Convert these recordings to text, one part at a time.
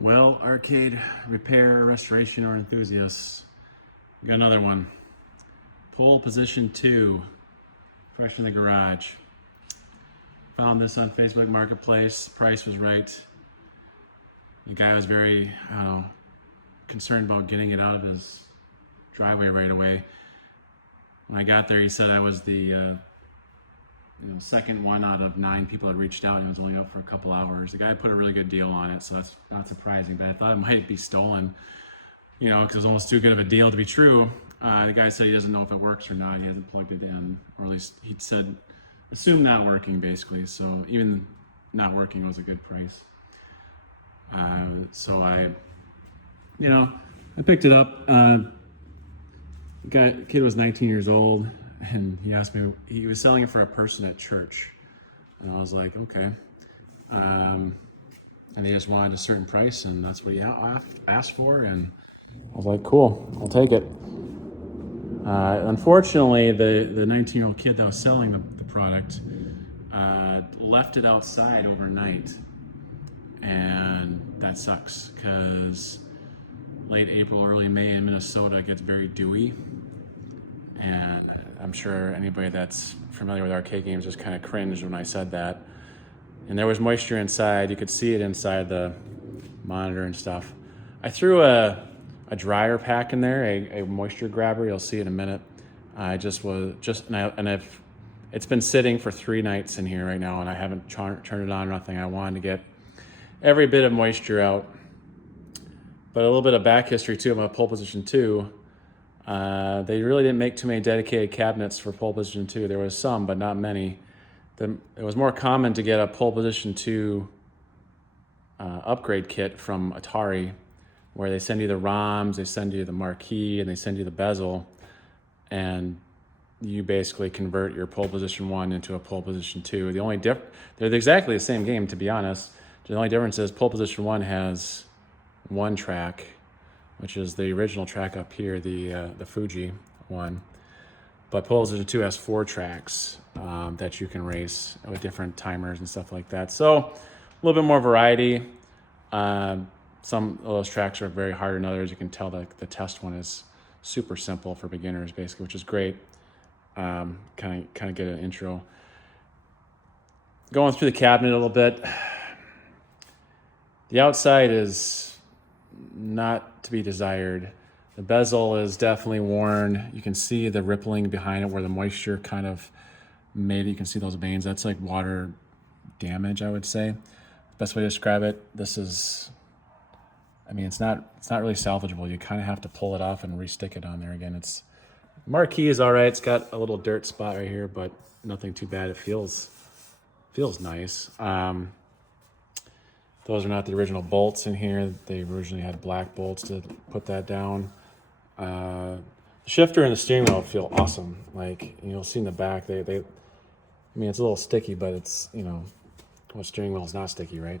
Well, arcade repair, restoration, or enthusiasts, we got another one. Pole Position 2, fresh in the garage. Found this on Facebook Marketplace. Price was right. The guy was very concerned about getting it out of his driveway right away. When I got there, he said I was the second one out of 9 people that reached out, and it was only out for a couple hours. The guy put a really good deal on it, so that's not surprising, but I thought it might be stolen, because it was almost too good of a deal to be true. The guy said he doesn't know if it works or not. He hasn't plugged it in, or at least he said, assume not working, basically. So even not working was a good price. So I picked it up. Kid was 19 years old, and he asked me, he was selling it for a person at church. And I was like, okay. And he just wanted a certain price, and that's what he asked for. And I was like, cool, I'll take it. Unfortunately, the 19-year-old kid that was selling the product left it outside overnight. And that sucks, because late April, early May in Minnesota, it gets very dewy. And I'm sure anybody that's familiar with arcade games just kind of cringed when I said that. And there was moisture inside. You could see it inside the monitor and stuff. I threw a dryer pack in there, a moisture grabber. You'll see in a minute. It's been sitting for 3 nights in here right now, and I haven't turned it on or nothing. I wanted to get every bit of moisture out. But a little bit of back history too about Pole Position 2. They really didn't make too many dedicated cabinets for Pole Position 2. There was some, but not many. It was more common to get a Pole Position 2 upgrade kit from Atari, where they send you the ROMs, they send you the marquee, and they send you the bezel, and you basically convert your Pole Position 1 into a Pole Position 2. They're exactly the same game, to be honest. The only difference is Pole Position 1 has 1 track, which is the original track up here, the Fuji one. But Pole Position 2 has 4 tracks that you can race with different timers and stuff like that. So a little bit more variety. Some of those tracks are very hard than others. You can tell that the test one is super simple for beginners, basically, which is great. Kind of get an intro. Going through the cabinet a little bit. The outside is not to be desired. The bezel is definitely worn. You can see the rippling behind it where the moisture kind of made it. You can see those veins. That's like water damage, I would say. Best way to describe it. It's not really salvageable. You kind of have to pull it off and restick it on there again. Marquee is all right. It's got a little dirt spot right here, but nothing too bad. It feels nice. Those are not the original bolts in here. They originally had black bolts to put that down. The shifter and the steering wheel feel awesome. Like, you'll see in the back, it's a little sticky, but it's, steering wheel is not sticky, right?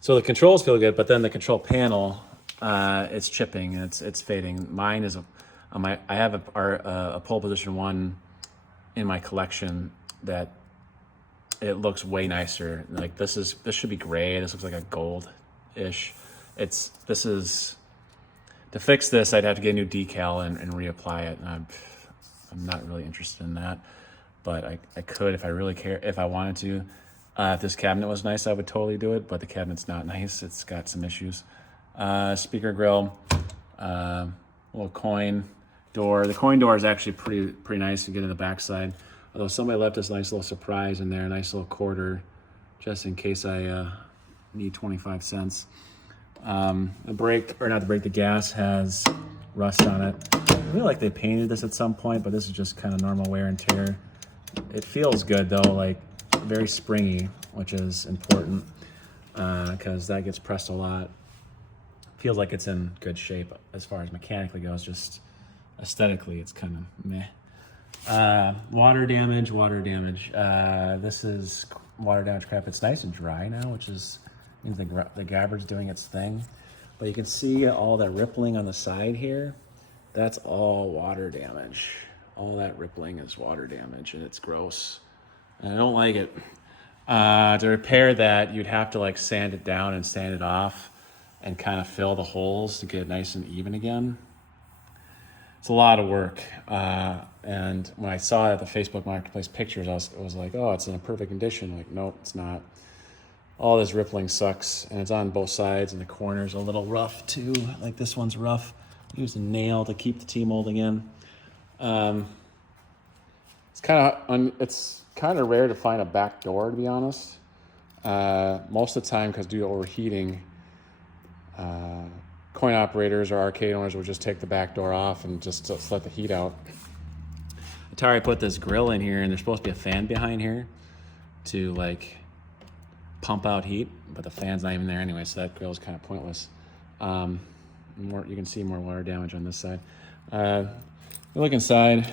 So the controls feel good, but then the control panel, it's chipping, and it's fading. Mine is I have a Pole Position 1 in my collection that it looks way nicer. Like this should be gray. This looks like a gold-ish. To fix this, I'd have to get a new decal and reapply it. And I'm not really interested in that, but I could if I really care, if I wanted to. If this cabinet was nice, I would totally do it, but the cabinet's not nice. It's got some issues. Speaker grill, little coin door. The coin door is actually pretty nice to get in the backside. Although somebody left this nice little surprise in there, a nice little quarter, just in case I need 25 cents. The gas has rust on it. I feel like they painted this at some point, but this is just kind of normal wear and tear. It feels good though, like very springy, which is important because that gets pressed a lot. Feels like it's in good shape as far as mechanically goes, just aesthetically it's kind of meh. Water damage. This is water damage crap. It's nice and dry now, which means the grabber's doing its thing. But you can see all that rippling on the side here. That's all water damage. All that rippling is water damage, and it's gross. And I don't like it. To repair that, you'd have to like sand it down and sand it off and kind of fill the holes to get it nice and even again. It's a lot of work. And when I saw it at the Facebook Marketplace pictures, I was like, oh, it's in a perfect condition. Like, nope, it's not. All this rippling sucks, and it's on both sides, and the corner's a little rough too. Like this one's rough. Use a nail to keep the T-molding in. It's kind of rare to find a back door, to be honest. Most of the time, because due to overheating, coin operators or arcade owners will just take the back door off and just let the heat out. Atari put this grill in here, and there's supposed to be a fan behind here to like pump out heat, but the fan's not even there anyway, so that grill's kind of pointless. You can see more water damage on this side. We look inside.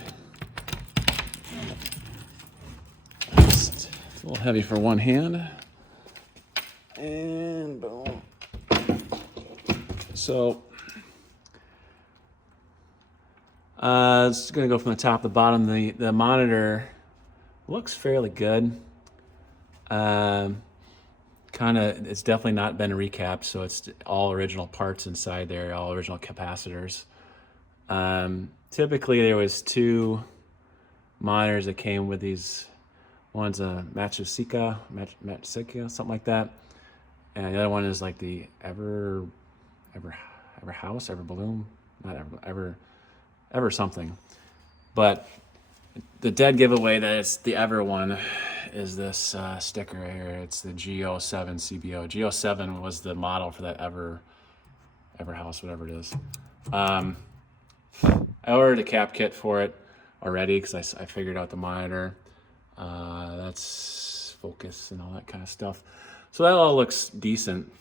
It's a little heavy for one hand. And boom. So, it's going to go from the top to the bottom. The monitor looks fairly good. It's definitely not been recapped, so it's all original parts inside there, all original capacitors. Typically, there was two monitors that came with these. One's a Matsushika, something like that, and the other one is like the Ever House, Ever Balloon, not Ever something. But the dead giveaway that it's the Ever one is this sticker right here. It's the G07 CBO. G07 was the model for that Ever House, whatever it is. I ordered a cap kit for it already because I figured out the monitor. That's focus and all that kind of stuff. So that all looks decent.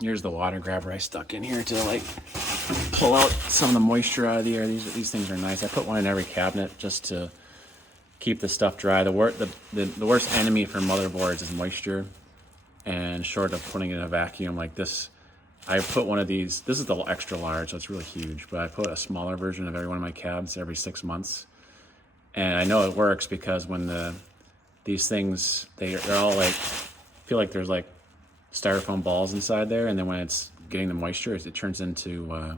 Here's the water grabber I stuck in here to like pull out some of the moisture out of the air. These things are nice. I put one in every cabinet just to keep the stuff dry. The worst enemy for motherboards is moisture, and short of putting it in a vacuum like this, I put one of these. This is the extra large, so it's really huge, but I put a smaller version of every one of my cabs every 6 months. And I know it works because when these things, they're all like, feel like there's like styrofoam balls inside there, and then when it's getting the moisture, it turns into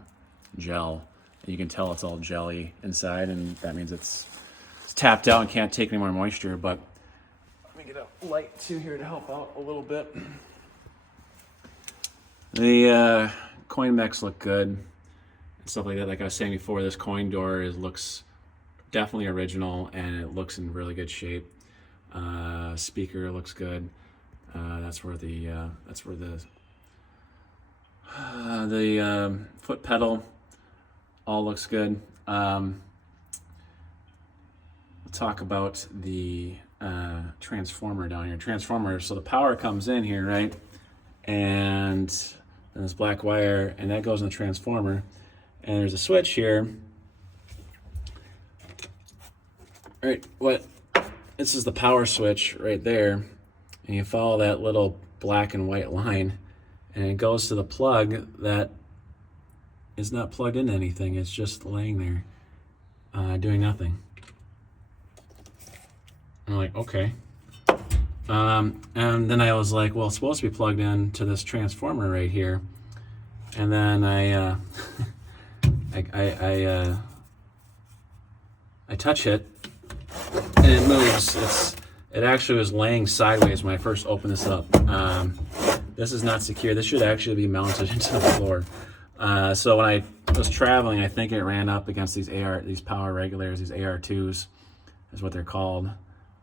gel. And you can tell it's all jelly inside, and that means it's tapped out and can't take any more moisture. But let me get a light too here to help out a little bit. The coin mechs look good and stuff like that. Like I was saying before, this coin door looks definitely original, and it looks in really good shape. Speaker looks good. That's where the foot pedal all looks good. We'll talk about the transformer down here. Transformer, so the power comes in here, right? And then this black wire, and that goes in the transformer. And there's a switch here. Right, this is the power switch right there. And you follow that little black and white line, and it goes to the plug that is not plugged into anything. It's just laying there, doing nothing. I'm like, okay. And then I was like, well, it's supposed to be plugged in to this transformer right here. And then I touch it, and it moves. It actually was laying sideways when I first opened this up. This is not secure. This should actually be mounted into the floor. So when I was traveling, I think it ran up against these power regulators, these AR2s is what they're called.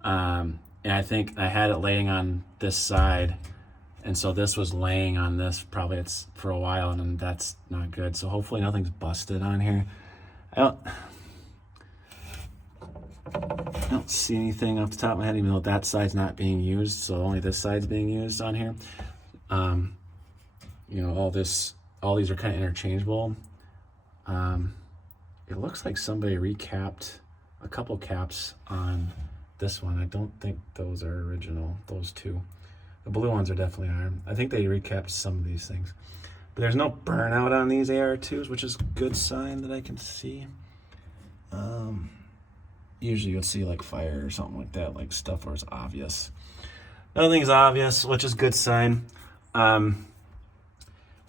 And I think I had it laying on this side. And so this was laying on this probably it's for a while, and that's not good. So hopefully nothing's busted on here. I don't see anything off the top of my head, even though that side's not being used, so only this side's being used on here. All these are kind of interchangeable. It looks like somebody recapped a couple caps on this one. I don't think those are original, those two. The blue ones are definitely iron. I think they recapped some of these things. But there's no burnout on these AR2s, which is a good sign that I can see. Usually you'll see like fire or something like that, like stuff where it's obvious. Nothing's obvious, which is a good sign. Um,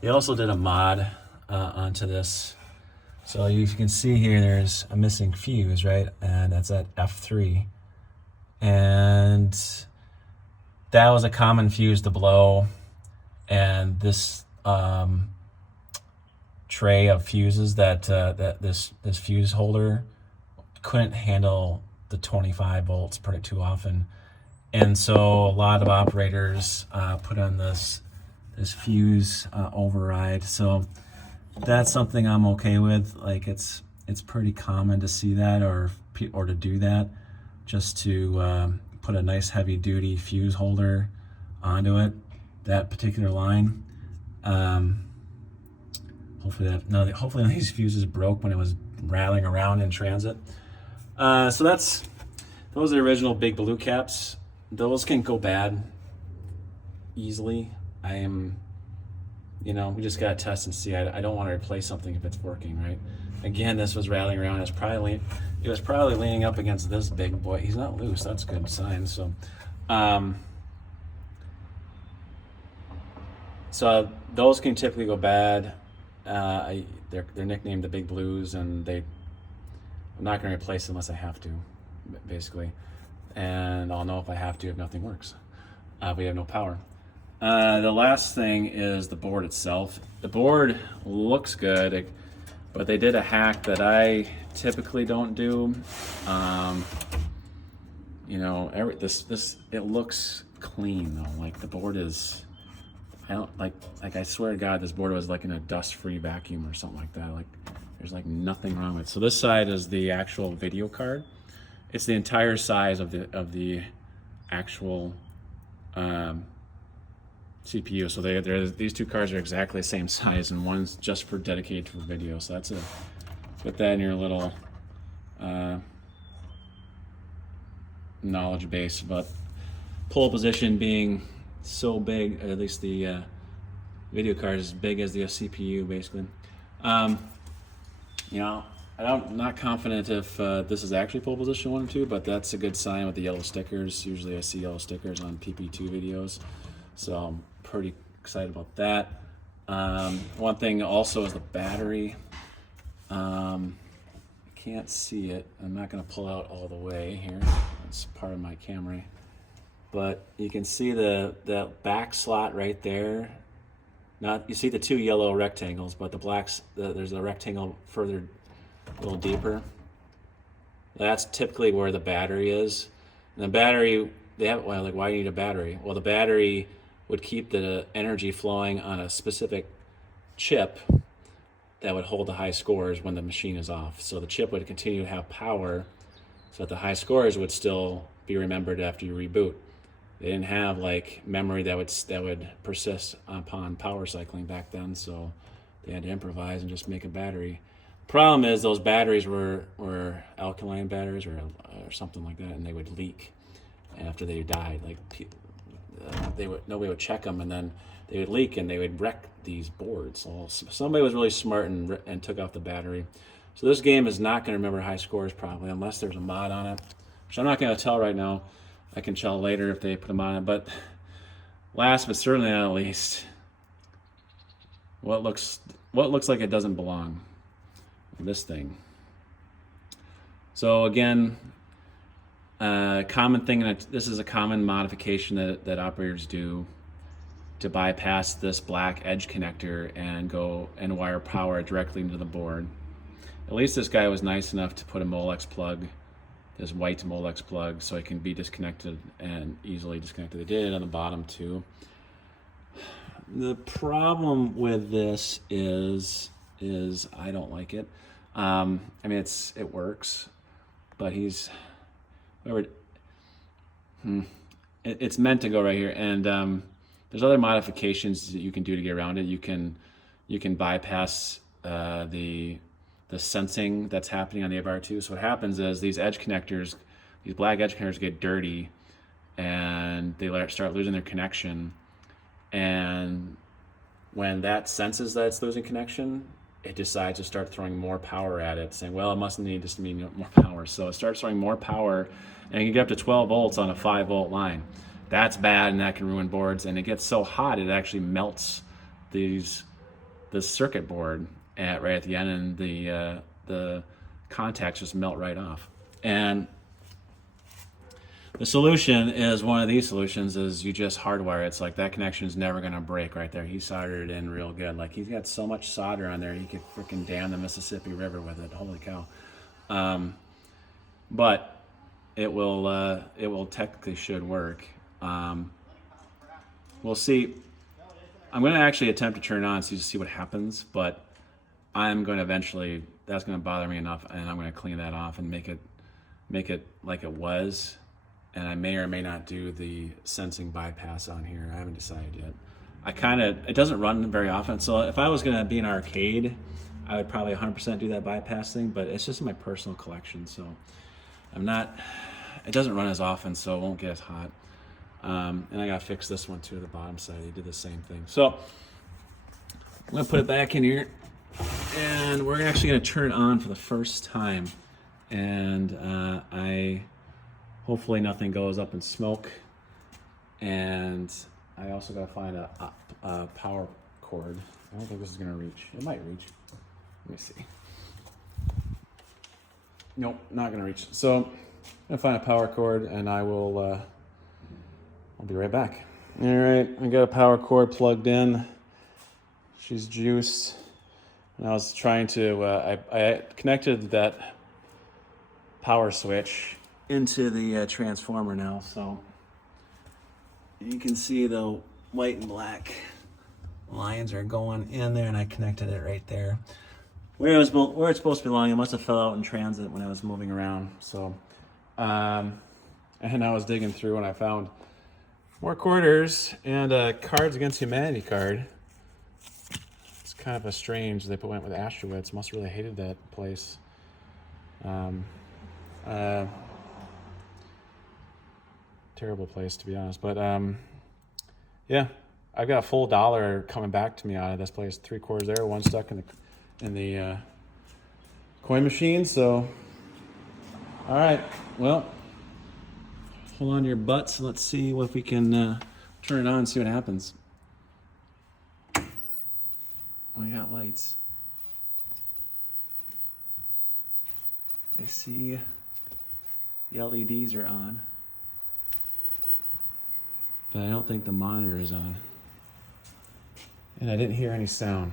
they also did a mod onto this. So you can see here, there's a missing fuse, right? And that's at F3. And that was a common fuse to blow. And this tray of fuses that this fuse holder couldn't handle the 25 volts pretty too often. And so a lot of operators put on this fuse override. So that's something I'm okay with. Like it's pretty common to see that or to do that, just to put a nice heavy duty fuse holder onto it, that particular line. Hopefully none of these fuses broke when it was rattling around in transit. So those are the original Big Blue caps. Those can go bad easily. We just gotta test and see. I don't want to replace something if it's working, right? Again, this was rattling around. It was probably leaning up against this big boy. He's not loose. That's a good sign. So, so those can typically go bad. They're nicknamed the Big Blues, and I'm not going to replace them unless I have to, basically. And I'll know if I have to if nothing works. We have no power. The last thing is the board itself. The board looks good, but they did a hack that I typically don't do. It looks clean though. Like the board is, I swear to God, this board was like in a dust-free vacuum or something like that. Like there's like nothing wrong with it. So this side is the actual video card. It's the entire size of the actual CPU. So these two cards are exactly the same size, and one's just dedicated for video. So put that in your little knowledge base. But pole position being so big, at least the video card is as big as the CPU, basically. I'm not confident if this is actually pole position 1 or 2, but that's a good sign with the yellow stickers. Usually I see yellow stickers on PP2 videos, so I'm pretty excited about that. One thing also is the battery. I can't see it. I'm not going to pull out all the way here. It's part of my camera. But you can see the back slot right there. You see the two yellow rectangles, but there's a rectangle further, a little deeper. That's typically where the battery is. And the battery, why do you need a battery? Well, the battery would keep the energy flowing on a specific chip that would hold the high scores when the machine is off. So the chip would continue to have power so that the high scores would still be remembered after you reboot. They didn't have like memory that would persist upon power cycling back then, so they had to improvise and just make a battery. Problem is those batteries were alkaline batteries or something like that, and they would leak after they died. Like nobody would check them, and then they would leak and they would wreck these boards. So somebody was really smart and took off the battery. So this game is not going to remember high scores probably unless there's a mod on it, which I'm not going to tell right now. I can tell later if they put them on it. But last but certainly not least, what looks like it doesn't belong. This thing. So again, common thing, and this is a common modification that operators do to bypass this black edge connector and go and wire power directly into the board. At least this guy was nice enough to put a Molex plug, this white Molex plug, so it can be disconnected and easily disconnected. They did it on the bottom too. The problem with this is I don't like it. It works, but it's meant to go right here, and there's other modifications that you can do to get around it. You can bypass the sensing that's happening on the AVR2. So what happens is these black edge connectors get dirty, and they start losing their connection. And when that senses that it's losing connection, it decides to start throwing more power at it, saying, well, it must need more power. So it starts throwing more power, and you can get up to 12 volts on a 5-volt line. that's bad, and that can ruin boards. And it gets so hot it actually melts the circuit board right at the end, and the contacts just melt right off. And the solution is one of these solutions is you just hardwire it. It's like that connection is never going to break right there. He soldered it in real good. Like, he's got so much solder on there, he could freaking dam the Mississippi River with it. Holy cow. But it will technically should work. We'll see. I'm going to actually attempt to turn it on so you see what happens, but I'm going to eventually, that's going to bother me enough, and I'm going to clean that off and make it like it was. And I may or may not do the sensing bypass on here. I haven't decided yet. It doesn't run very often. So if I was gonna be an arcade, I would probably 100% do that bypass thing, but it's just in my personal collection. So it doesn't run as often, so it won't get as hot. And I gotta fix this one too, the bottom side. They did the same thing. So I'm gonna put it back in here, and we're actually gonna turn it on for the first time. And hopefully nothing goes up in smoke. And I also gotta find a power cord. I don't think this is gonna reach. It might reach. Let me see. Nope, not gonna reach. So I'm gonna find a power cord, and I'll be right back. All right, I got a power cord plugged in. She's juiced. And I was trying to, I connected that power switch into the transformer now, so you can see the white and black lines are going in there, and I connected it right there where it's supposed to belong. It must have fell out in transit when I was moving around. So and I was digging through, and I found more quarters and a Cards Against Humanity card. It's kind of a strange, they went with Auschwitz. Must have really hated that place. Terrible place, to be honest. But yeah, I've got a full $1 coming back to me out of this place. 3 quarters there, 1 stuck in the coin machine. So all right, well, hold on to your butts. Let's see if we can turn it on and see what happens. We got lights. I see the LEDs are on, but I don't think the monitor is on. And I didn't hear any sound.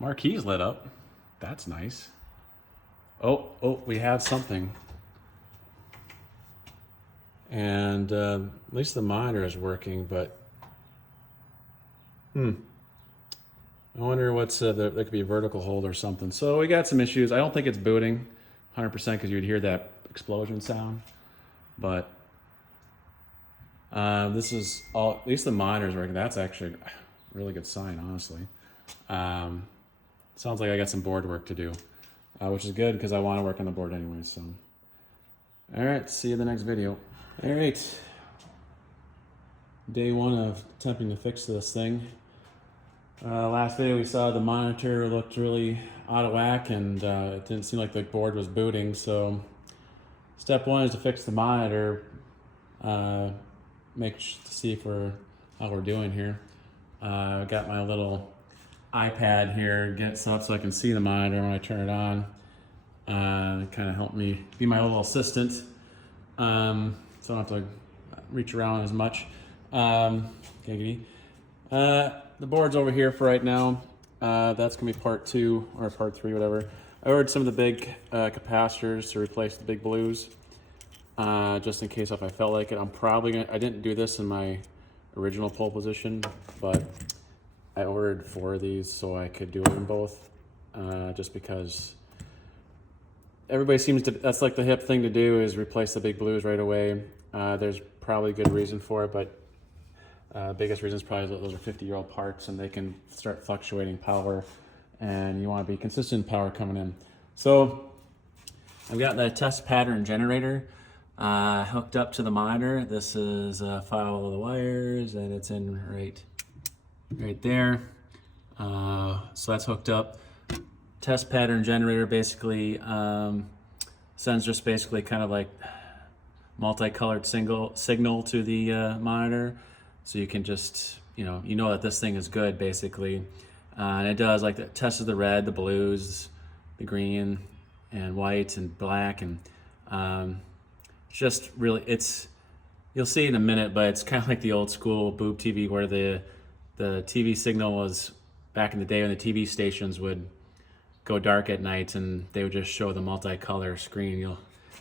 Marquee's lit up. That's nice. Oh, we have something. And at least the monitor is working, but I wonder what's, there could be a vertical hold or something. So we got some issues. I don't think it's booting 100% because you'd hear that explosion sound. But this is all, at least the monitor's working. That's actually a really good sign, honestly. Sounds like I got some board work to do, which is good because I want to work on the board anyway. So, all right, see you in the next video. All right, day 1 of attempting to fix this thing. Last video we saw the monitor looked really out of whack, and it didn't seem like the board was booting. So step 1 is to fix the monitor, to see how we're doing here. I got my little iPad here, get it set up so I can see the monitor when I turn it on. Kind of help me be my little assistant, so I don't have to reach around as much. The board's over here for right now. That's gonna be part 2 or part 3, whatever. I ordered some of the big capacitors to replace the big blues, just in case if I felt like it. I'm probably gonna, I didn't do this in my original pole position, but I ordered 4 of these so I could do it in both, just because everybody seems to, that's like the hip thing to do, is replace the big blues right away. There's probably a good reason for it, but biggest reason is probably that those are 50-year-old parts and they can start fluctuating power, and you want to be consistent power coming in. So I've got the test pattern generator hooked up to the monitor. This is follow the wires, and it's in right there. So that's hooked up. Test pattern generator basically sends just basically kind of like multicolored signal to the monitor, so you can just you know that this thing is good basically. And it does like it tests the red, the blues, the green, and white and black, and just really you'll see in a minute, but it's kind of like the old school boob TV where the TV signal was back in the day when the TV stations would go dark at night and they would just show the multicolor screen.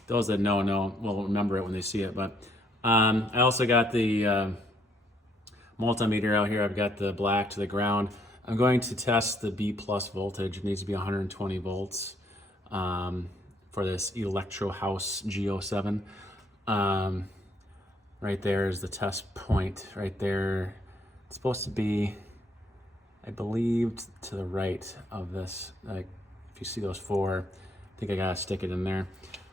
Those that know will remember it when they see it. But I also got the multimeter out here. I've got the black to the ground. I'm going to test the B plus voltage. It needs to be 120 volts for this Electro House G07. Right there is the test point. Right there, it's supposed to be, I believe, to the right of this. Like, if you see those four, I think I gotta stick it in there.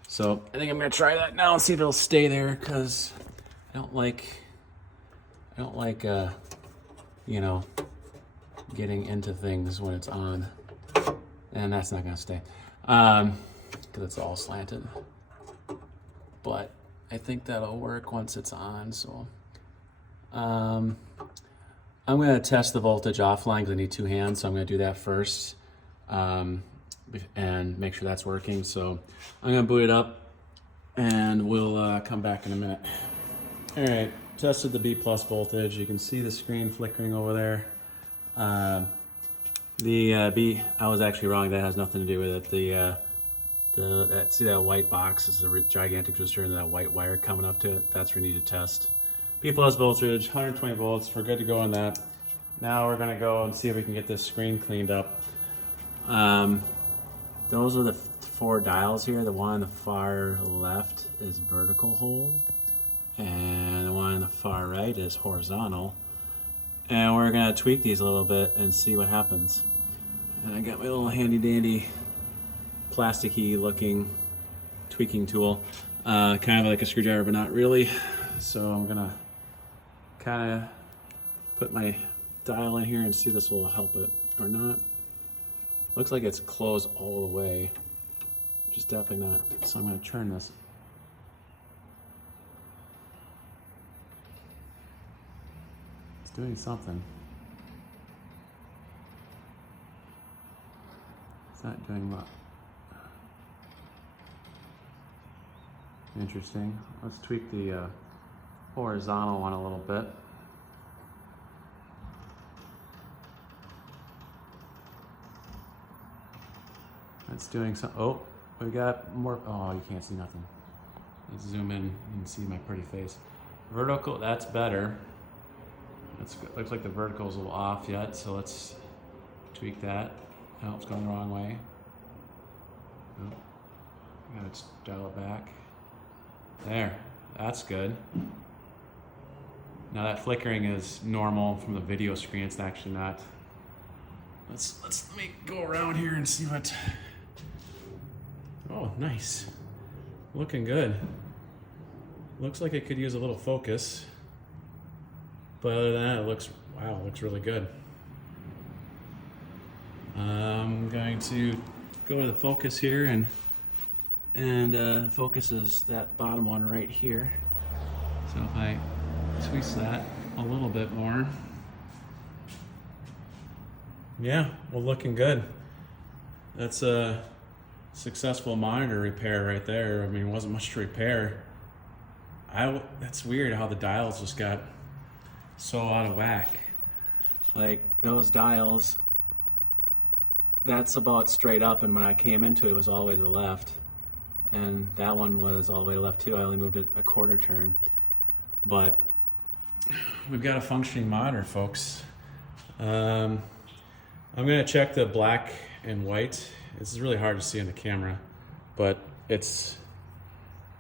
So I think I'm gonna try that now and see if it'll stay there, because I don't like you know, getting into things when it's on, and that's not gonna stay, because it's all slanted. But I think that'll work once it's on. So I'm gonna test the voltage offline because I need two hands, so I'm gonna do that first and make sure that's working. So I'm gonna boot it up and we'll come back in a minute. All right, tested the B plus voltage. You can see the screen flickering over there. The B, I was actually wrong. That has nothing to do with it. See that white box is a gigantic resistor and that white wire coming up to it. That's where you need to test. B plus voltage, 120 volts. We're good to go on that. Now we're gonna go and see if we can get this screen cleaned up. Those are the four dials here. The one on the far left is vertical hold, and the one on the far right is horizontal. And we're gonna tweak these a little bit and see what happens. And I got my little handy dandy plasticky looking tweaking tool, kind of like a screwdriver but not really. So I'm gonna kind of put my dial in here and see if this will help it or not. Looks like it's closed all the way, which is definitely not. So I'm gonna turn this. It's doing something. It's not doing what? Interesting. Let's tweak the horizontal one a little bit. It's doing some. Oh, we got more. Oh, you can't see nothing. Let's zoom in. You can see my pretty face. Vertical. That's better. That's good. Looks like the vertical's a little off yet, so let's tweak that. Oh, it's going the wrong way. Oh, gotta dial it back. There, that's good. Now that flickering is normal from the video screen. It's actually not. Let me go around here and see what. Oh, nice. Looking good. Looks like it could use a little focus. But other than that, it looks really good. I'm going to go to the focus here and the focus is that bottom one right here. So if I twist that a little bit more. Yeah, well, looking good. That's a successful monitor repair right there. I mean, it wasn't much to repair. That's weird how the dials just got so out of whack. Like those dials, that's about straight up, and when I came into it, it was all the way to the left. And that one was all the way to the left too. I only moved it a quarter turn. But we've got a functioning monitor, folks. I'm gonna check the black and white. This is really hard to see on the camera, but it's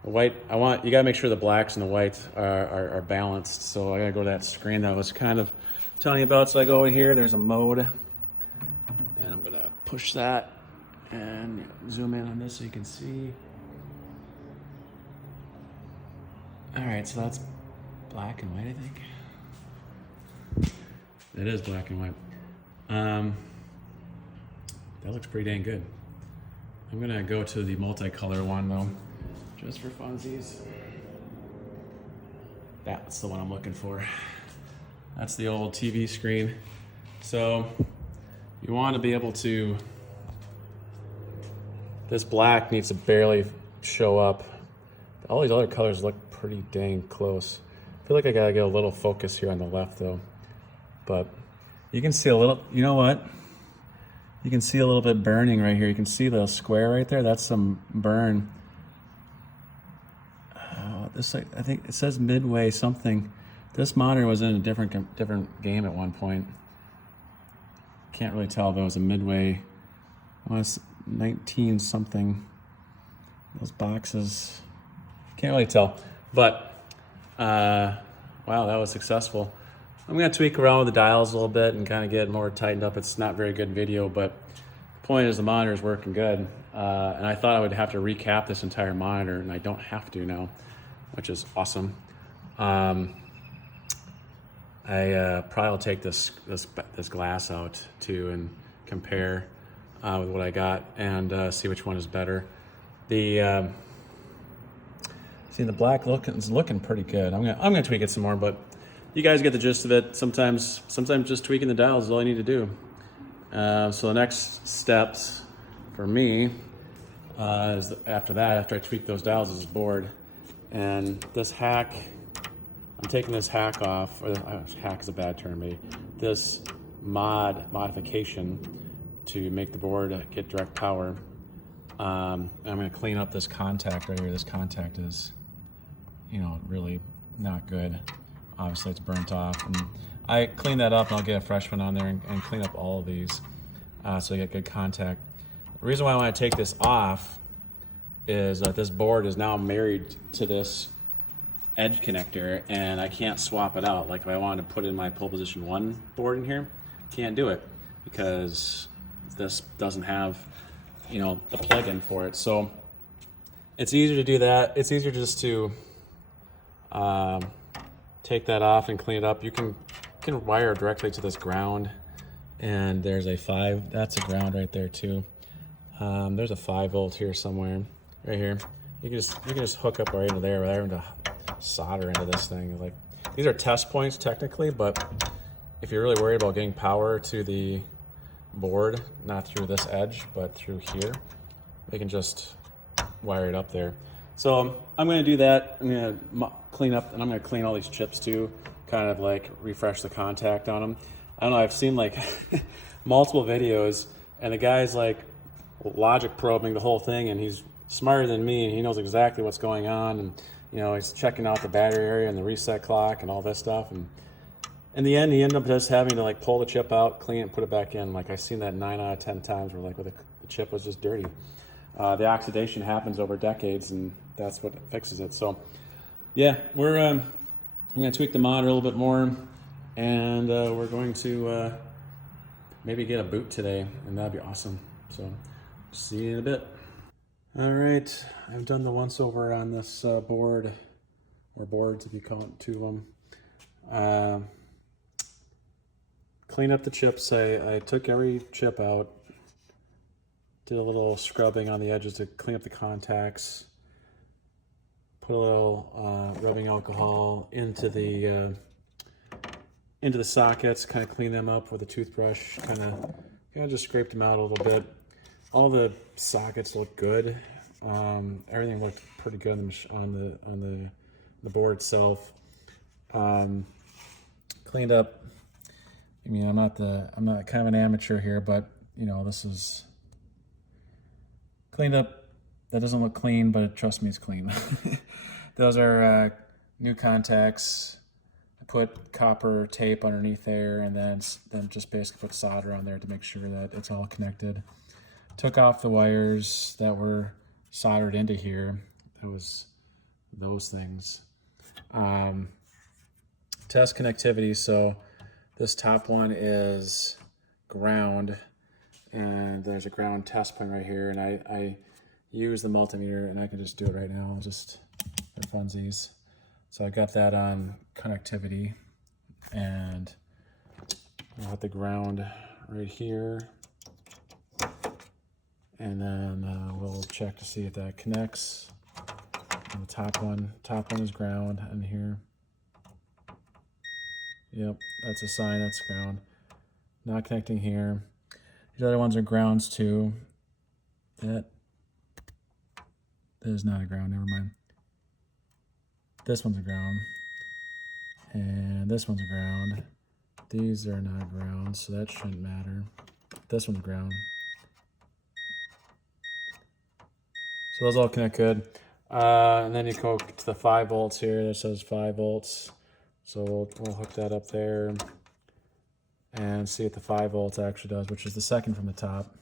the white. You gotta make sure the blacks and the whites are balanced. So I gotta go to that screen that I was kind of telling you about. So I go in here, there's a mode, and I'm gonna push that and zoom in on this so you can see. All right, so that's black and white, I think. It is black and white. That looks pretty dang good. I'm gonna go to the multicolor one though, just for funsies. That's the one I'm looking for. That's the old TV screen. So you want to be able to, this black needs to barely show up. All these other colors look pretty dang close. I feel like I gotta get a little focus here on the left though. But you can see a little, you know what? You can see a little bit burning right here. You can see the square right there. That's some burn. This, I think it says Midway something. This monitor was in a different game at one point. Can't really tell if it was a Midway. It was 19 something. Those boxes. Can't really tell. But wow, that was successful. I'm gonna tweak around with the dials a little bit and kind of get more tightened up. It's not very good video, but the point is the monitor is working good. And I thought I would have to recap this entire monitor, and I don't have to now, which is awesome. I probably will take this glass out too and compare with what I got and see which one is better. The see, the black is looking pretty good. I'm gonna tweak it some more, but you guys get the gist of it. Sometimes just tweaking the dials is all I need to do. So the next steps for me is after I tweak those dials, is this board. And this hack, I'm taking this hack off, or hack is a bad term maybe, this modification to make the board get direct power. I'm gonna clean up this contact right here. This contact is, really not good. Obviously it's burnt off. And I clean that up and I'll get a fresh one on there and clean up all of these so you get good contact. The reason why I wanna take this off is that this board is now married to this edge connector and I can't swap it out. Like if I wanted to put in my pole position 1 board in here, can't do it because this doesn't have, the plug-in for it. So it's easier to do that. It's easier just to take that off and clean it up. You can wire directly to this ground, and there's a 5, that's a ground right there too. There's a 5 volt here somewhere, right here. You can just hook up right into there without having to solder into this thing. Like, these are test points technically, but if you're really worried about getting power to the board, not through this edge, but through here, we can just wire it up there. So I'm gonna do that. I'm gonna clean up, and I'm gonna clean all these chips too, kind of like refresh the contact on them. I don't know, I've seen like multiple videos, and the guy's like logic probing the whole thing, and he's smarter than me, and he knows exactly what's going on, and he's checking out the battery area and the reset clock and all this stuff, and in the end he ended up just having to like pull the chip out, clean it, and put it back in. Like, I've seen that 9 out of 10 times where the chip was just dirty. The oxidation happens over decades, and that's what fixes it. So yeah, I'm going to tweak the monitor a little bit more, and we're going to maybe get a boot today, and that'd be awesome. So see you in a bit. All right, I've done the once over on this board, or boards if you call it, 2 of them. Clean up the chips. I took every chip out, did a little scrubbing on the edges to clean up the contacts, put a little rubbing alcohol into the sockets, kind of clean them up with a toothbrush, kind of just scraped them out a little bit. All the sockets look good. Everything looked pretty good on the board itself. Cleaned up. I mean, I'm not kind of an amateur here, but this is cleaned up. That doesn't look clean, but trust me, it's clean. Those are new contacts. I put copper tape underneath there, and then just basically put solder on there to make sure that it's all connected. Took off the wires that were soldered into here. That was those things. Test connectivity. So this top one is ground, and there's a ground test point right here, and I use the multimeter, and I can just do it right now, just for funsies. So I got that on connectivity, and I'll hit the ground right here, and then we'll check to see if that connects. And the top one is ground in here. Yep, that's a sign, that's ground. Not connecting here. These other ones are grounds too. That is not a ground, never mind. This one's a ground. And this one's a ground. These are not ground, so that shouldn't matter. This one's ground. So those all connect good. And then you go to the 5 volts here. That says 5 volts. So we'll hook that up there and see what the 5 volts actually does, which is the second from the top.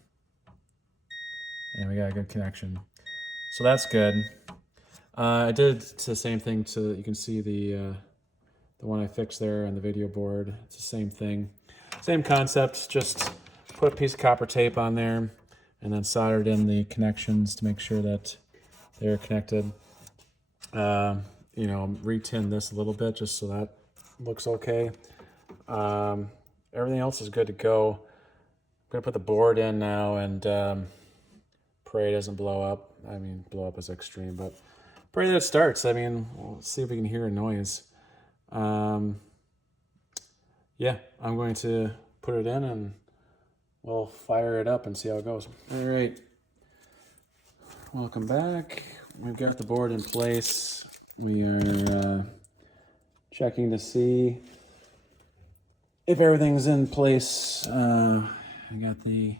And we got a good connection. So that's good. I did the same thing to, you can see the one I fixed there on the video board. It's the same thing. Same concept, just put a piece of copper tape on there and then soldered in the connections to make sure that they're connected. You know, re-tin this a little bit just so that looks okay. Everything else is good to go. I'm gonna put the board in now and pray it doesn't blow up. I mean, blow up is extreme, but pray that it starts. I mean, we'll see if we can hear a noise. Yeah, I'm going to put it in and we'll fire it up and see how it goes. All right, welcome back. We've got the board in place. We are checking to see if everything's in place. I got the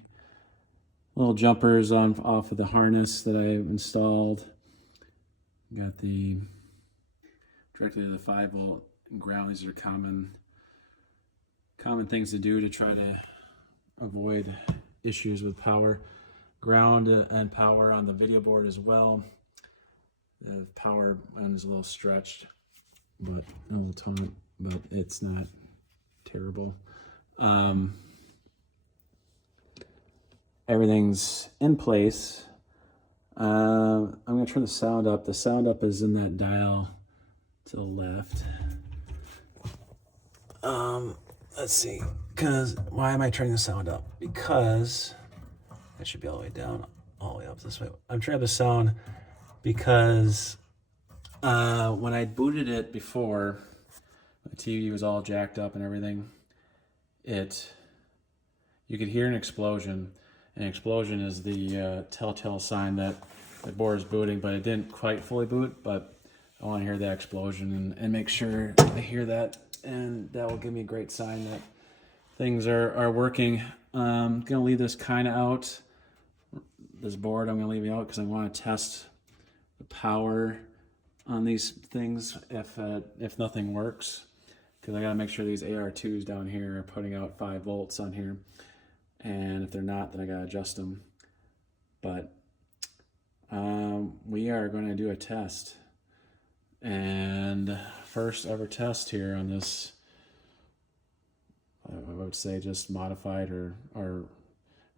little jumpers on off of the harness that I installed. Got the directly to the 5 volt and ground. These are common things to do to try to avoid issues with power. Ground and power on the video board as well. The power one is a little stretched, but a little taut, but it's not terrible. Everything's in place. I'm gonna turn the sound up. The sound up is in that dial to the left. Let's see, why am I turning the sound up? Because that should be all the way down, all the way up this way. I'm turning up the sound because when I booted it before, the TV was all jacked up and everything, you could hear an explosion. An explosion is the telltale sign that the board is booting, but it didn't quite fully boot, but I want to hear that explosion and make sure I hear that, and that will give me a great sign that things are working. I'm going to leave this kind of out. This board I'm going to leave it out because I want to test the power on these things if nothing works, because I got to make sure these AR2s down here are putting out 5 volts on here, and if they're not, then I got to adjust them. But we are going to do a test, and first ever test here on this, I would say just modified or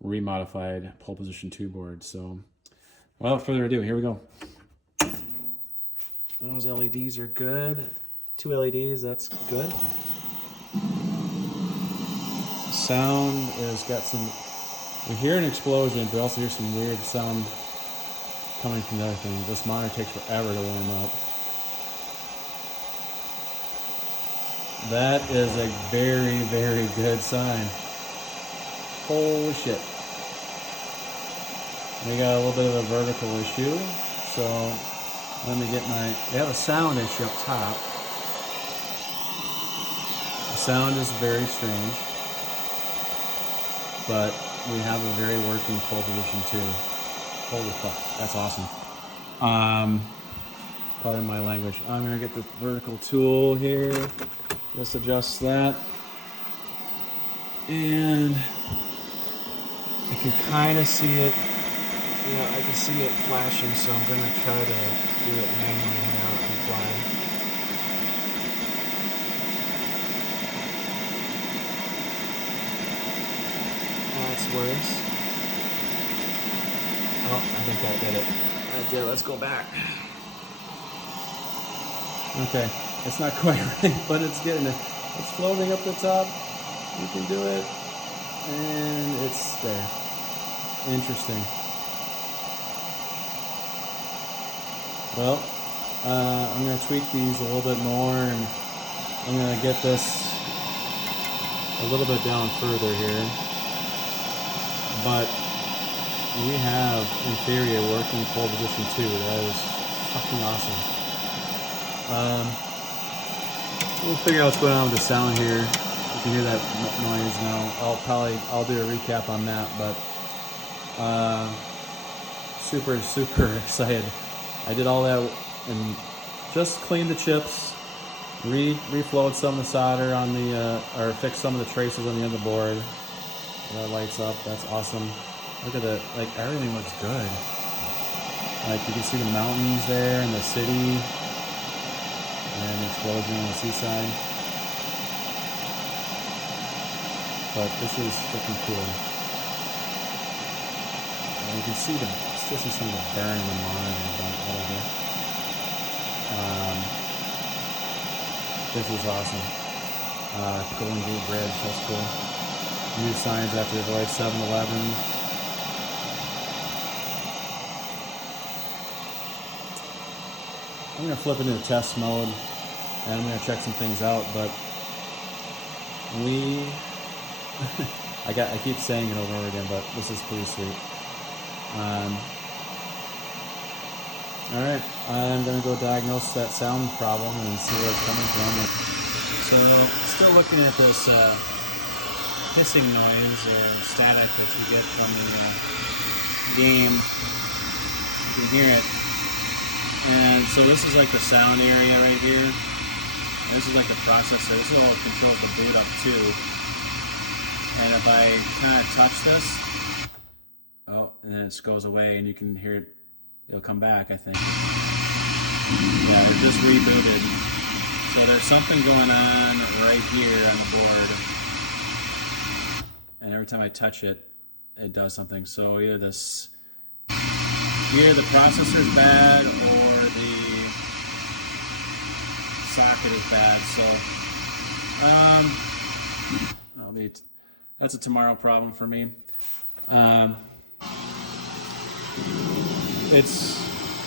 remodified pole position 2 board. So without further ado, here we go. Those LEDs are good. 2 LEDs, that's good. Sound has got some, we hear an explosion, but also hear some weird sound coming from the other thing. This monitor takes forever to warm up. That is a very, very good sign. Holy shit. We got a little bit of a vertical issue, so let me get we have a sound issue up top. The sound is very strange, but we have a very working pole position too. Holy fuck, that's awesome. Pardon my language. I'm gonna get the vertical tool here. Just adjust that. And I can kind of see it. Yeah, I can see it flashing, so I'm gonna try to do it manually here on the fly. That's worse. Oh, I think that did it. Right there, let's go back. Okay, it's not quite right, but it's getting it. It's floating up the top. You can do it. And it's there. Interesting. Well, I'm going to tweak these a little bit more, and I'm going to get this a little bit down further here, but we have, in theory, a working pole position 2. That is fucking awesome. We'll figure out what's going on with the sound here. You can hear that noise now. I'll do a recap on that, but super excited. I did all that and just cleaned the chips, reflowed some of the solder on the or fixed some of the traces on the end of the board. That lights up. That's awesome. Look at it. Like, everything looks good. Like, you can see the mountains there and the city and the explosion on the seaside. But this is freaking cool. And you can see still see some of the burn in the monitor, but whatever. This is awesome. Golden Gate Bridge, that's cool. New signs after the avoid 7-Eleven. I'm gonna flip into test mode and I'm gonna check some things out, but I keep saying it over and over again, but this is pretty sweet. All right, I'm gonna go diagnose that sound problem and see where it's coming from. So, still looking at this hissing noise or static that you get from the game. You can hear it. And so this is like the sound area right here. And this is like the processor. This is all that controls the boot up too. And if I kind of touch this, oh, and then it goes away and you can hear it. It'll come back, I think. Yeah, it just rebooted. So there's something going on right here on the board. And every time I touch it, it does something. So either the processor's bad or the socket is bad. So that's a tomorrow problem for me. It's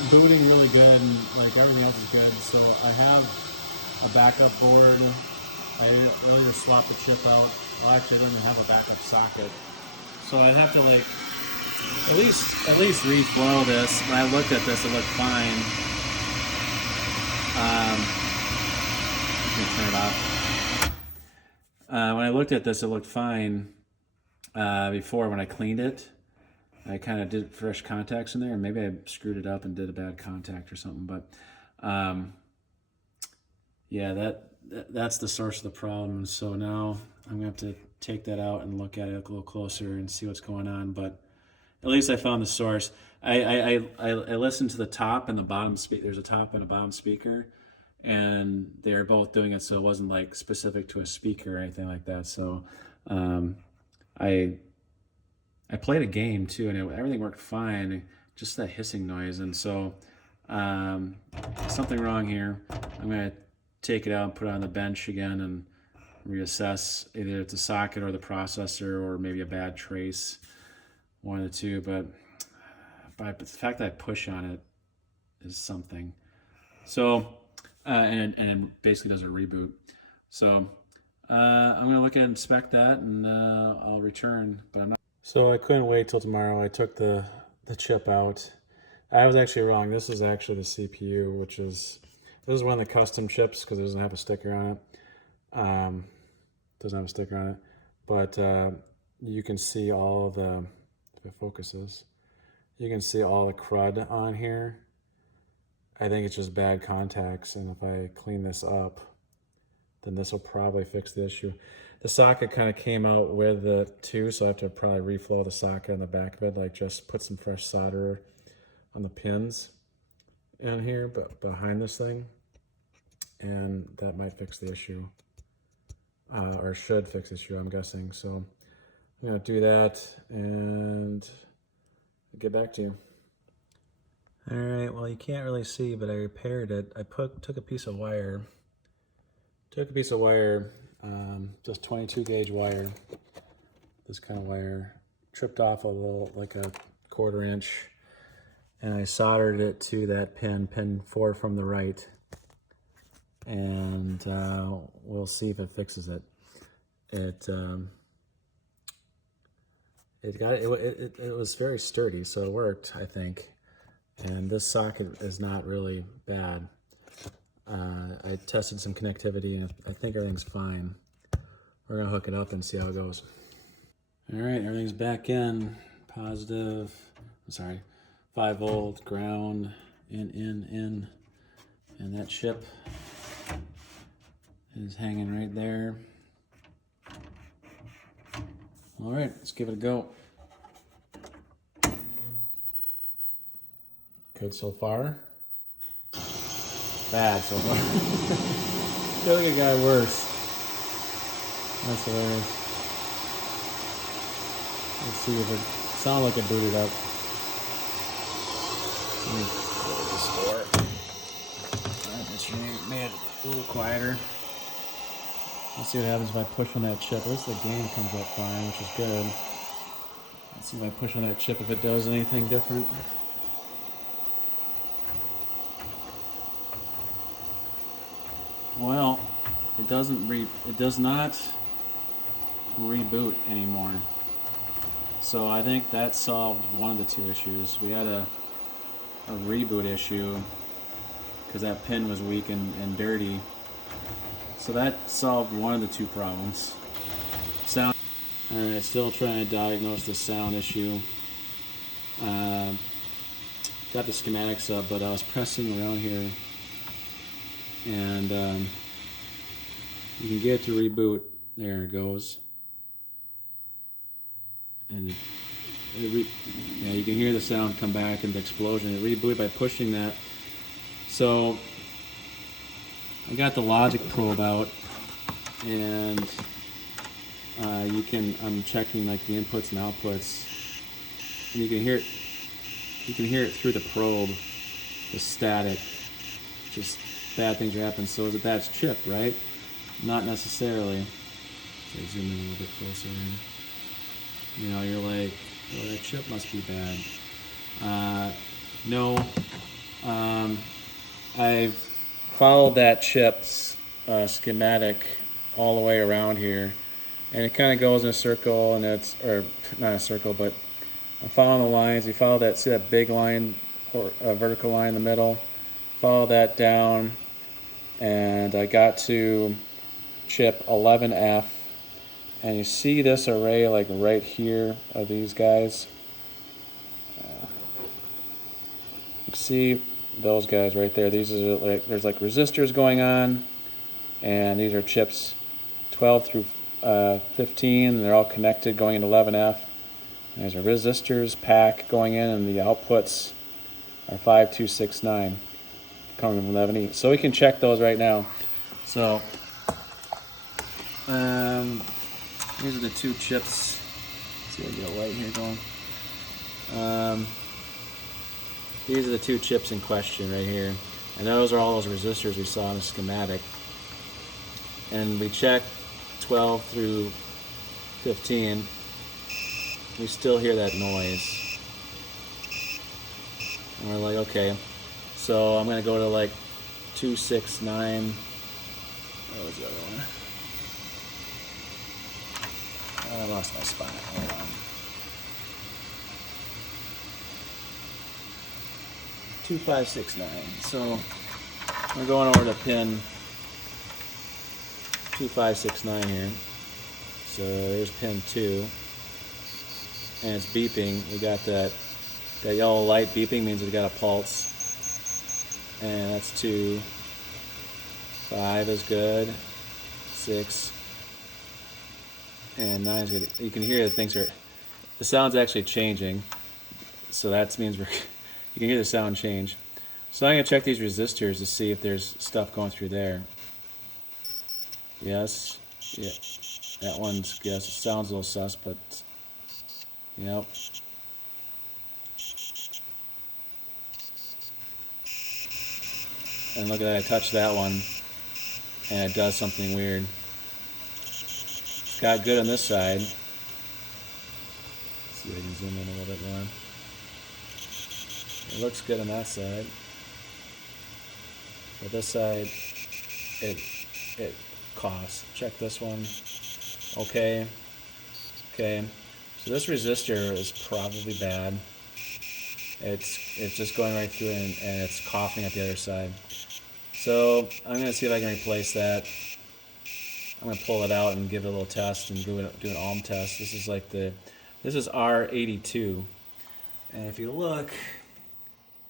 booting really good and like everything else is good. So I have a backup board. I earlier swapped the chip out. Well, actually I don't even have a backup socket. So I'd have to like at least reflow this. When I looked at this, it looked fine. I'm gonna turn it off. When I looked at this, it looked fine before when I cleaned it. I kind of did fresh contacts in there, and maybe I screwed it up and did a bad contact or something. But yeah, that's the source of the problem. So now I'm gonna have to take that out and look at it a little closer and see what's going on. But at least I found the source. I listened to the top and the bottom speaker. There's a top and a bottom speaker, and they're both doing it, so it wasn't like specific to a speaker or anything like that. So I played a game too, and everything worked fine. Just that hissing noise, and so something wrong here. I'm gonna take it out and put it on the bench again and reassess either it's a socket or the processor or maybe a bad trace, one of the two. But the fact that I push on it is something. So and it basically does a reboot. So I'm gonna look at and inspect that, and I'll return. But I'm not. So I couldn't wait till tomorrow. I took the chip out. I was actually wrong. This is actually the CPU, this is one of the custom chips because it doesn't have a sticker on it. Doesn't have a sticker on it, but you can see all the, if it focuses, you can see all the crud on here. I think it's just bad contacts, and if I clean this up, then this will probably fix the issue. The socket kind of came out with the two, so I have to probably reflow the socket on the back of it, like just put some fresh solder on the pins in here, but behind this thing, and that might fix the issue, or should fix the issue, I'm guessing. So I'm gonna do that and get back to you. All right, well, you can't really see, but I repaired it. I took a piece of wire, just 22 gauge wire, this kind of wire, tripped off a little, like a 1/4 inch, and I soldered it to that pin 4 from the right, and we'll see if it fixes it. it was very sturdy, so it worked, I think. And this socket is not really bad. I tested some connectivity, and I think everything's fine. We're gonna hook it up and see how it goes. All right, everything's back in. Positive, I'm sorry, 5 volt, ground, in. And that chip is hanging right there. All right, let's give it a go. Good so far. Bad so far. I feel like it got worse. That's hilarious. Let's see if it sounded like it booted up. Let me close this door. Alright, that's made it a little quieter. Let's see what happens if I push on that chip. At least the gain comes up fine, which is good. Let's see if I push on that chip if it does anything different. Well, it does not reboot anymore. So I think that solved one of the two issues. We had a reboot issue because that pin was weak and dirty. So that solved one of the two problems. Sound. Alright, still trying to diagnose the sound issue. Got the schematics up, but I was pressing around here, and you can get it to reboot. There it goes. And yeah, you can hear the sound come back and the explosion. It rebooted by pushing that. So I got the logic probe out, and I'm checking like the inputs and outputs, and you can hear it through the probe, the static. Just bad things are happening. So is it that's chip, right? Not necessarily. So I zoom in a little bit closer. You know, you're like, oh, that chip must be bad. No. I've followed that chip's schematic all the way around here, and it kind of goes in a circle, and or not a circle, but I'm following the lines. You follow that, see that big line, or vertical line in the middle, follow that down, and I got to chip 11F, and you see this array like right here of these guys. You see those guys right there. These are like, there's like resistors going on, and these are chips 12 through 15, and they're all connected going into 11F. There's a resistors pack going in, and the outputs are 5269 coming from 11E. So we can check those right now. So these are the two chips. Let's see if I get a light here going. These are the two chips in question right here. And those are all those resistors we saw in the schematic. And we checked 12 through 15. We still hear that noise. And we're like, okay. So I'm going to go to like 269. What was the other one? I lost my spot. Hold on. 2569. So we're going over to pin 2569 here. So there's pin 2, and it's beeping. We got that yellow light beeping, means we got a pulse, and that's 2. 5 is good. 6 and 9 is good. You can hear the sound's actually changing, so that means you can hear the sound change. So I'm going to check these resistors to see if there's stuff going through there. Yes. Yeah. That one's, yes, it sounds a little sus, but yep. And look at that, I touched that one, and it does something weird. It's got good on this side. Let's see if I can zoom in a little bit more. It looks good on that side. But this side, it coughs. Check this one. Okay. Okay. So this resistor is probably bad. It's just going right through it, and it's coughing at the other side. So I'm gonna see if I can replace that. I'm gonna pull it out and give it a little test and do an ohm test. This is R82, and if you look,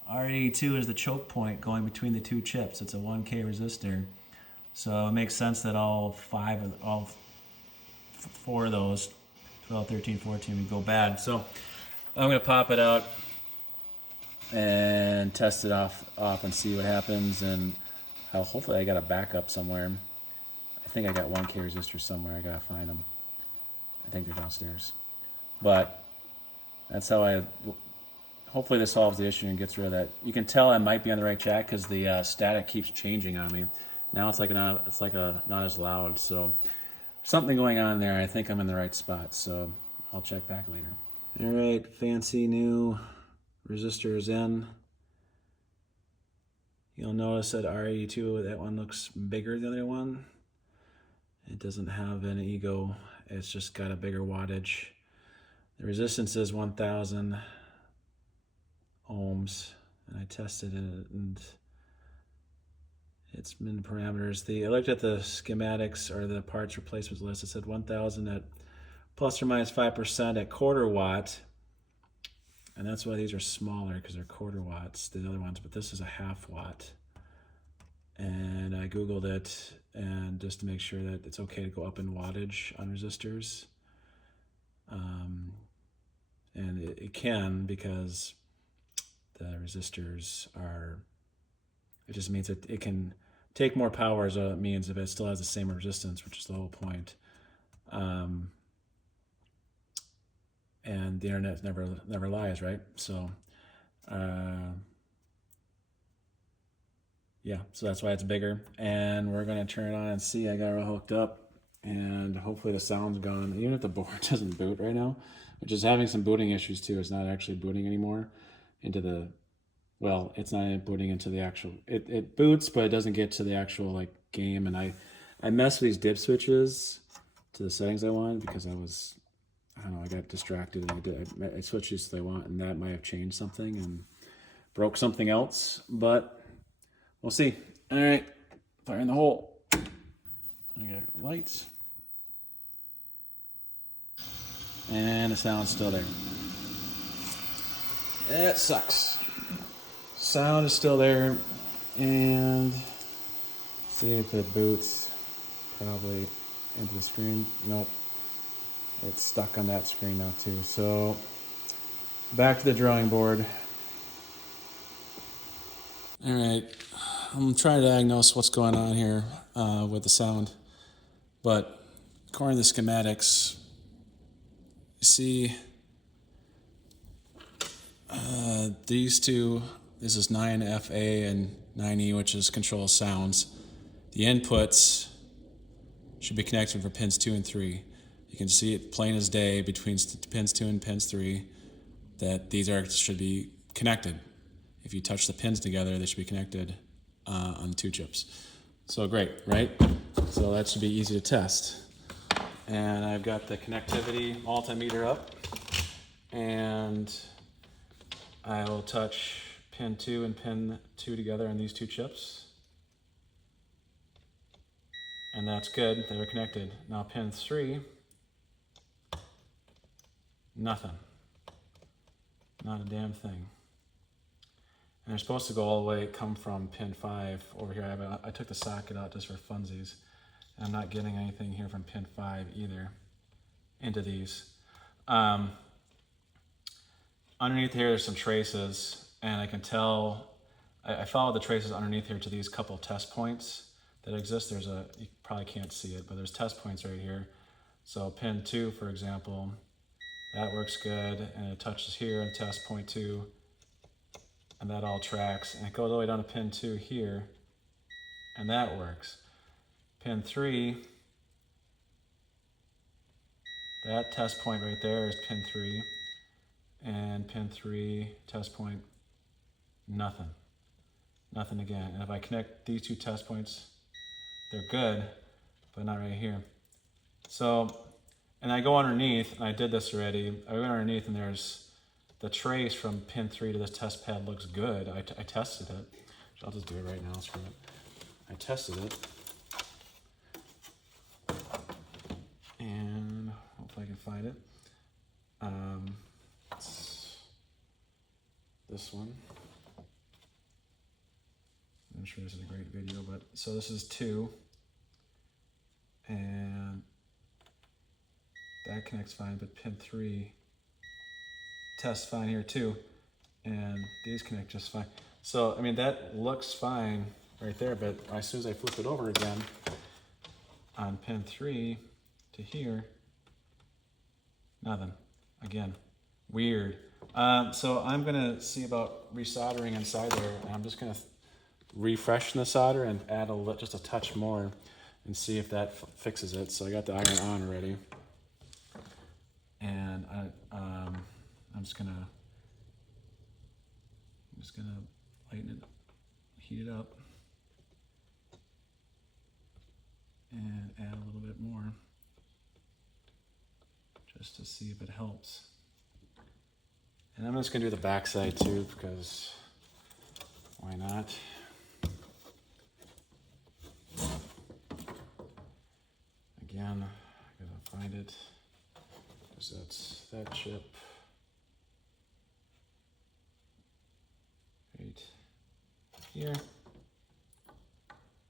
R82 is the choke point going between the two chips. It's a 1K resistor, so it makes sense that all four of those, 12, 13, 14, would go bad. So I'm gonna pop it out and test it off and see what happens, and hopefully I got a backup somewhere. I think I got 1K resistors somewhere. I gotta find them. I think they're downstairs. But that's how hopefully this solves the issue and gets rid of that. You can tell I might be on the right track because the static keeps changing on me. Now it's not as loud. So something going on there. I think I'm in the right spot. So I'll check back later. All right, fancy new resistor is in. You'll notice that R82, that one looks bigger than the other one. It doesn't have an ego. It's just got a bigger wattage. The resistance is 1,000 ohms, and I tested it, and it's been parameters. I looked at the schematics or the parts replacement list. It said 1,000 at plus or minus 5% at quarter watt, and that's why these are smaller, because they're quarter watts, the other ones, but this is a half watt. And I Googled it, and just to make sure that it's okay to go up in wattage on resistors. And it can, because the resistors it just means that it can take more power, as it means if it still has the same resistance, which is the whole point. And the internet never lies, right? So, yeah, so that's why it's bigger. And we're gonna turn it on and see. I got it all hooked up, and hopefully the sound's gone. Even if the board doesn't boot right now, which is having some booting issues too. It's not actually booting anymore it's not booting into the actual, it boots, but it doesn't get to the actual game. And I messed with these dip switches to the settings I wanted because I got distracted, and I switched these to what I want, and that might have changed something and broke something else, but we'll see. All right, fire in the hole. I got lights. And the sound's still there. It sucks. Sound is still there. And see if it boots. Probably into the screen. Nope. It's stuck on that screen now too. So back to the drawing board. All right. I'm trying to diagnose what's going on here with the sound. But according to the schematics, you see these two, this is 9FA and 9E, which is control sounds. The inputs should be connected for pins 2 and 3. You can see it plain as day between pins 2 and pins 3 that these should be connected. If you touch the pins together, they should be connected on the two chips. So great, right? So that should be easy to test. And I've got the connectivity multimeter up, and I will touch pin 2 and pin 2 together on these two chips. And that's good, they're connected. Now pin 3, nothing. Not a damn thing. And they're supposed to go all the way, come from pin 5 over here. I took the socket out just for funsies. I'm not getting anything here from pin 5 either into these. Underneath here, there's some traces, and I can tell, I followed the traces underneath here to these couple test points that exist. You probably can't see it, but there's test points right here. So pin 2, for example, that works good, and it touches here in test point 2, and that all tracks, and it goes all the way down to pin 2 here, and that works. Pin 3, that test point right there is pin 3, and pin 3 test point, nothing. Nothing again. And if I connect these two test points, they're good, but not right here. So And I go underneath, and I did this already. I went underneath, and there's the trace from pin 3 to this test pad looks good. I tested it. I'll just do it right now, screw it. I tested it. And hopefully I can find it. It's this one. I'm sure this is a great video, but so this is 2. And that connects fine, but pin 3 tests fine here too. And these connect just fine. So, I mean, that looks fine right there, but as soon as I flip it over again on pin 3 to here, nothing. Again, weird. So I'm gonna see about resoldering inside there. And I'm just gonna refreshen the solder and add just a touch more and see if that fixes it. So I got the iron on already. And I'm just gonna lighten it, heat it up, and add a little bit more just to see if it helps. And I'm just gonna do the back side too, because why not? Again, I gotta find it, because that's that chip. Right here,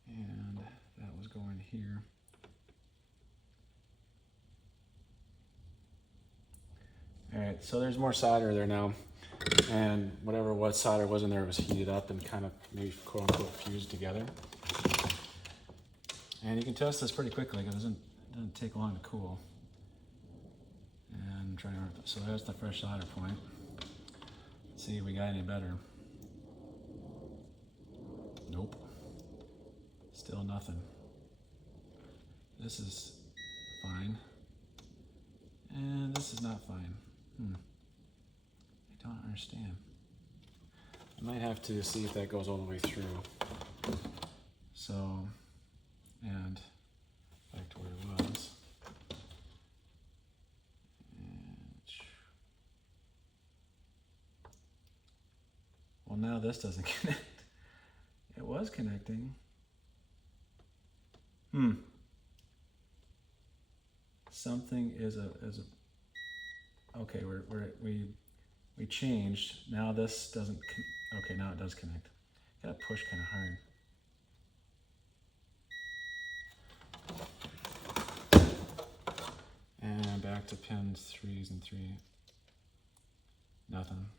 and that was going here. All right, so there's more solder there now, and what solder was in there was heated up and kind of maybe quote unquote fused together. And you can test this pretty quickly because it doesn't take long to cool. And so there's the fresh solder point. Let's see if we got any better. Nope. Still nothing. This is fine. And this is not fine. I don't understand. I might have to see if that goes all the way through. So, and back to where it was. Well, now this doesn't connect. It was connecting. Something is a okay. We changed. Now this doesn't. Okay, now it does connect. Gotta push kind of hard. And back to pins 3s and 3. Nothing.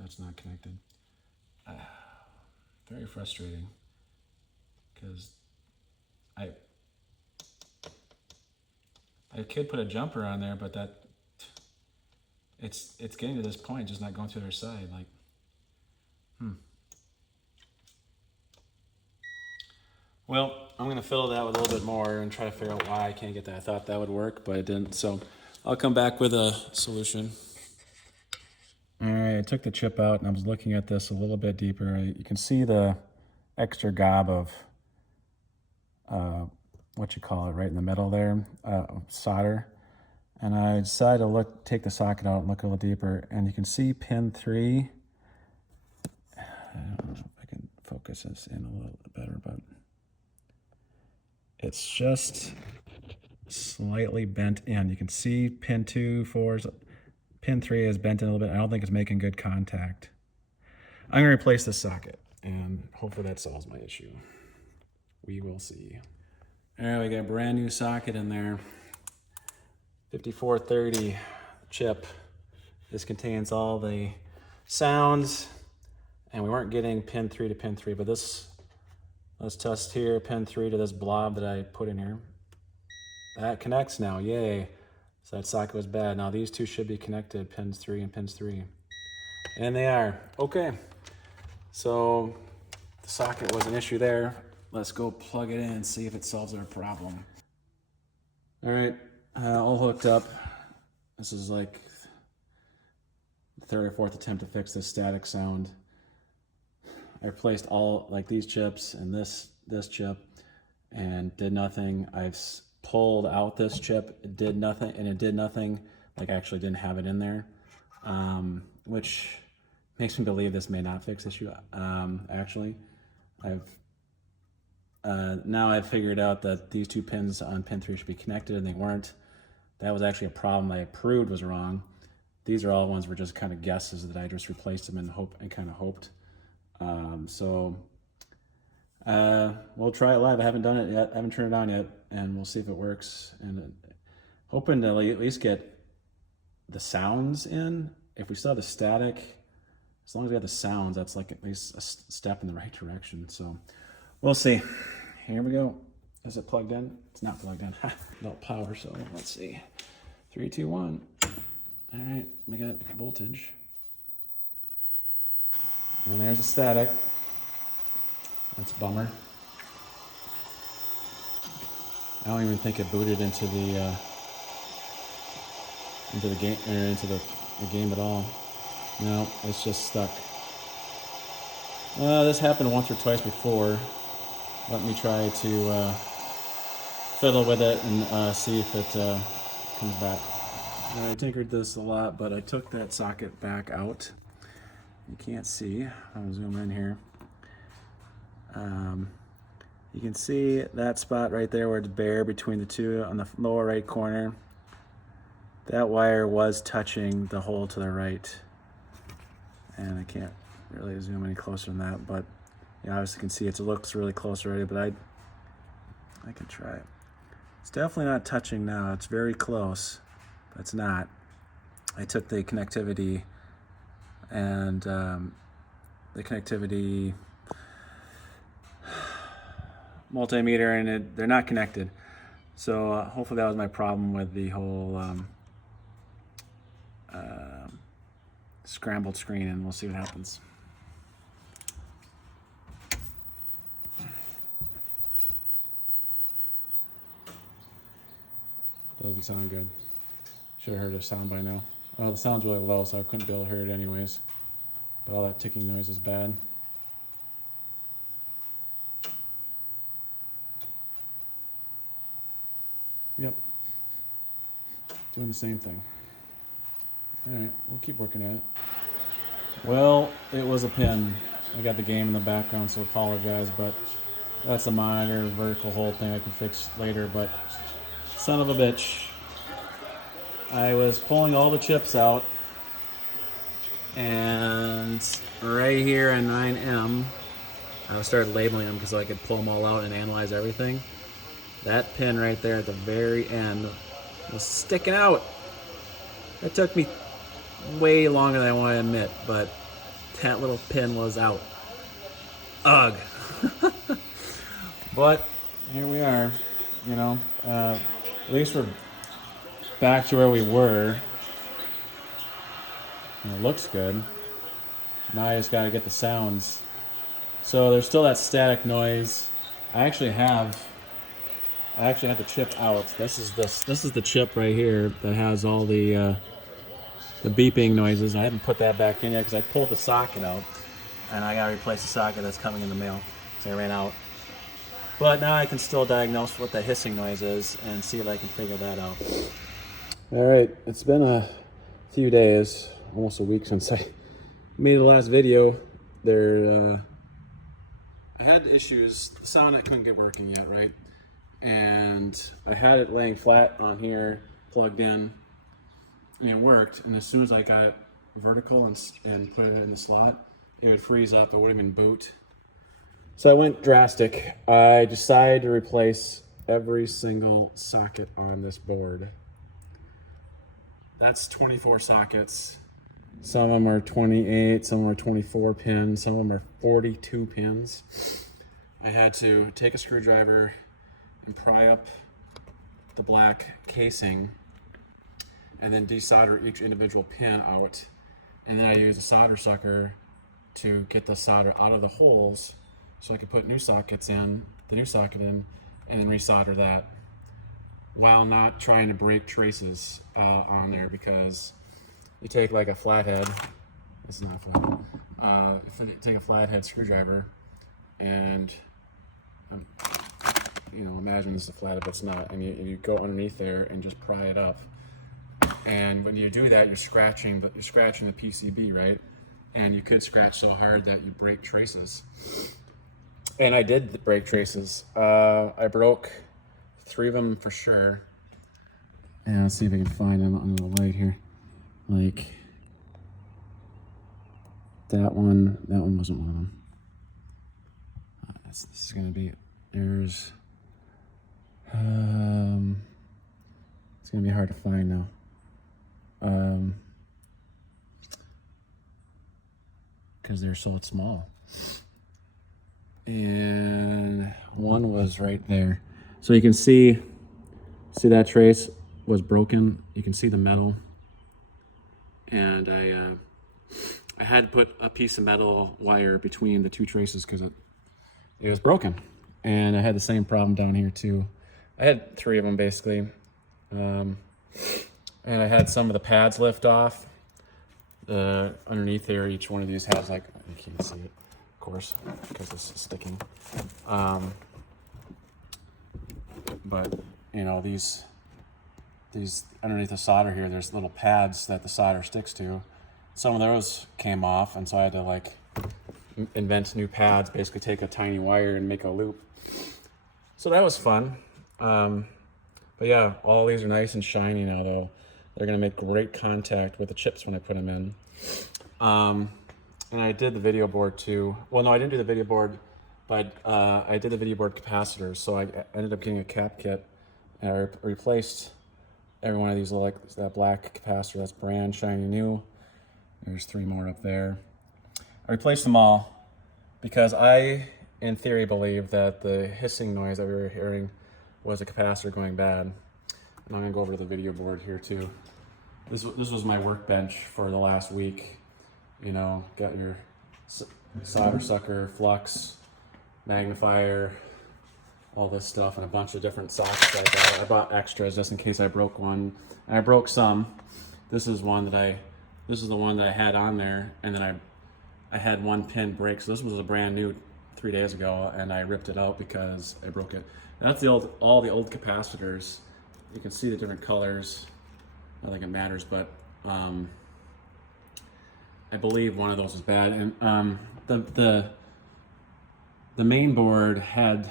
That's not connected. Very frustrating, because I could put a jumper on there, but it's getting to this point, just not going through their side. Like, Well, I'm gonna fill it out with a little bit more and try to figure out why I can't get that. I thought that would work, but it didn't. So I'll come back with a solution. All right, I took the chip out and I was looking at this a little bit deeper. You can see the extra gob of what you call it right in the middle there, solder. And I decided to take the socket out and look a little deeper, and you can see pin 3. I don't know if I can focus this in a little bit better, but it's just slightly bent in. You can see pin 2, 4, pin 3 is bent in a little bit. I don't think it's making good contact. I'm gonna replace this socket, and hopefully that solves my issue. We will see. All right, we got a brand new socket in there. 5430 chip. This contains all the sounds, and we weren't getting pin 3 to pin 3, but let's test here, pin 3 to this blob that I put in here. That connects now, yay. So that socket was bad. Now these two should be connected, pins 3 and pins 3. And they are, okay. So the socket was an issue there. Let's go plug it in and see if it solves our problem. All right, all hooked up. This is like the third or fourth attempt to fix this static sound. I replaced all like these chips and this chip and did nothing. I've pulled out this chip, it did nothing, and it did nothing. Like, I actually didn't have it in there, which makes me believe this may not fix issue. Actually, now I've figured out that these 2 pins on pin 3 should be connected, and they weren't. That was actually a problem I proved was wrong. These are all ones were just kind of guesses that I just replaced them and kind of hoped. We'll try it live. I haven't done it yet. I haven't turned it on yet, and we'll see if it works. And hoping to at least get the sounds in. If we still have the static, as long as we have the sounds, that's like at least a step in the right direction. So we'll see. Here we go. Is it plugged in? It's not plugged in. No power, so let's see. 3, 2, 1. All right, we got voltage. And there's the static. That's a bummer. I don't even think it booted into the game or into the game at all. No, it's just stuck. This happened once or twice before. Let me try to fiddle with it and see if it comes back. I tinkered this a lot, but I took that socket back out. You can't see. I'll zoom in here. You can see that spot right there where it's bare between the two on the lower right corner. That wire was touching the hole to the right. And I can't really zoom any closer than that, but you obviously can see it looks really close already, but I can try it. It's definitely not touching now. It's very close, but it's not. I took the connectivity and the connectivity multimeter, and they're not connected. So hopefully that was my problem with the whole scrambled screen, and we'll see what happens. Doesn't sound good. Should have heard a sound by now. Well, the sound's really low, so I couldn't be able to hear it anyways. But all that ticking noise is bad. Yep. Doing the same thing. Alright, we'll keep working at it. Well, it was a pin. I got the game in the background, so apologize, but that's a minor vertical hole thing I can fix later, but son of a bitch. I was pulling all the chips out, and right here in 9M, I started labeling them because I could pull them all out and analyze everything. That pin right there at the very end was sticking out. It took me way longer than I want to admit, but that little pin was out. Ugh. But here we are, you know. At least we're back to where we were. And it looks good. Now I just gotta get the sounds. So there's still that static noise. I actually have the chip out. This is the chip right here that has all the beeping noises. I haven't put that back in yet because I pulled the socket out, and I gotta replace the socket that's coming in the mail because I ran out. But now I can still diagnose what the hissing noise is and see if I can figure that out. All right, it's been a few days, almost a week since I made the last video. I had issues. The sound I couldn't get working yet, right? And I had it laying flat on here, plugged in, and it worked. And as soon as I got it vertical and put it in the slot, it would freeze up. It wouldn't even boot. So I went drastic. I decided to replace every single socket on this board. That's 24 sockets. Some of them are 28, some of them are 24 pins, some of them are 42 pins. I had to take a screwdriver and pry up the black casing and then desolder each individual pin out. And then I used a solder sucker to get the solder out of the holes so I could put new sockets in, the new socket in, and then resolder that while not trying to break traces on there, because you take like a flathead, it's not a flathead, take a flathead screwdriver and imagine this is a flathead, but it's not. And you go underneath there and just pry it up. And when you do that, you're scratching the PCB, right? And you could scratch so hard that you break traces. And I did break traces. I broke 3 of them for sure. And let's see if I can find them under the light here. Like that one wasn't one of them. This is gonna be, it's gonna be hard to find now. Because they're so small. And one was right there. So you can see that trace was broken. You can see the metal. And I had to put a piece of metal wire between the 2 traces because it was broken. And I had the same problem down here too. I had 3 of them basically. And I had some of the pads lift off. Underneath there, each one of these has like, you can't see it, of course, because this is sticking. But these underneath the solder here, there's little pads that the solder sticks to. Some of those came off, and so I had to like invent new pads, basically take a tiny wire and make a loop. So that was fun. But yeah, all these are nice and shiny now though. They're gonna make great contact with the chips when I put them in. And I did the video board too. Well, no, I didn't do the video board, but I did the video board capacitors. So I ended up getting a cap kit, and I replaced every one of these, like that black capacitor, that's brand shiny new. There's 3 more up there. I replaced them all because I, in theory, believe that the hissing noise that we were hearing was a capacitor going bad. And I'm gonna go over to the video board here too. This was my workbench for the last week. Got your solder sucker, flux, magnifier, all this stuff, and a bunch of different sockets like that. I bought extras just in case I broke one. And I broke some. This is the one that I had on there, and then I had 1 pin break. So this was a brand new 3 days ago, and I ripped it out because I broke it. And that's all the old capacitors. You can see the different colors. I don't think it matters, but I believe one of those was bad. And the main board had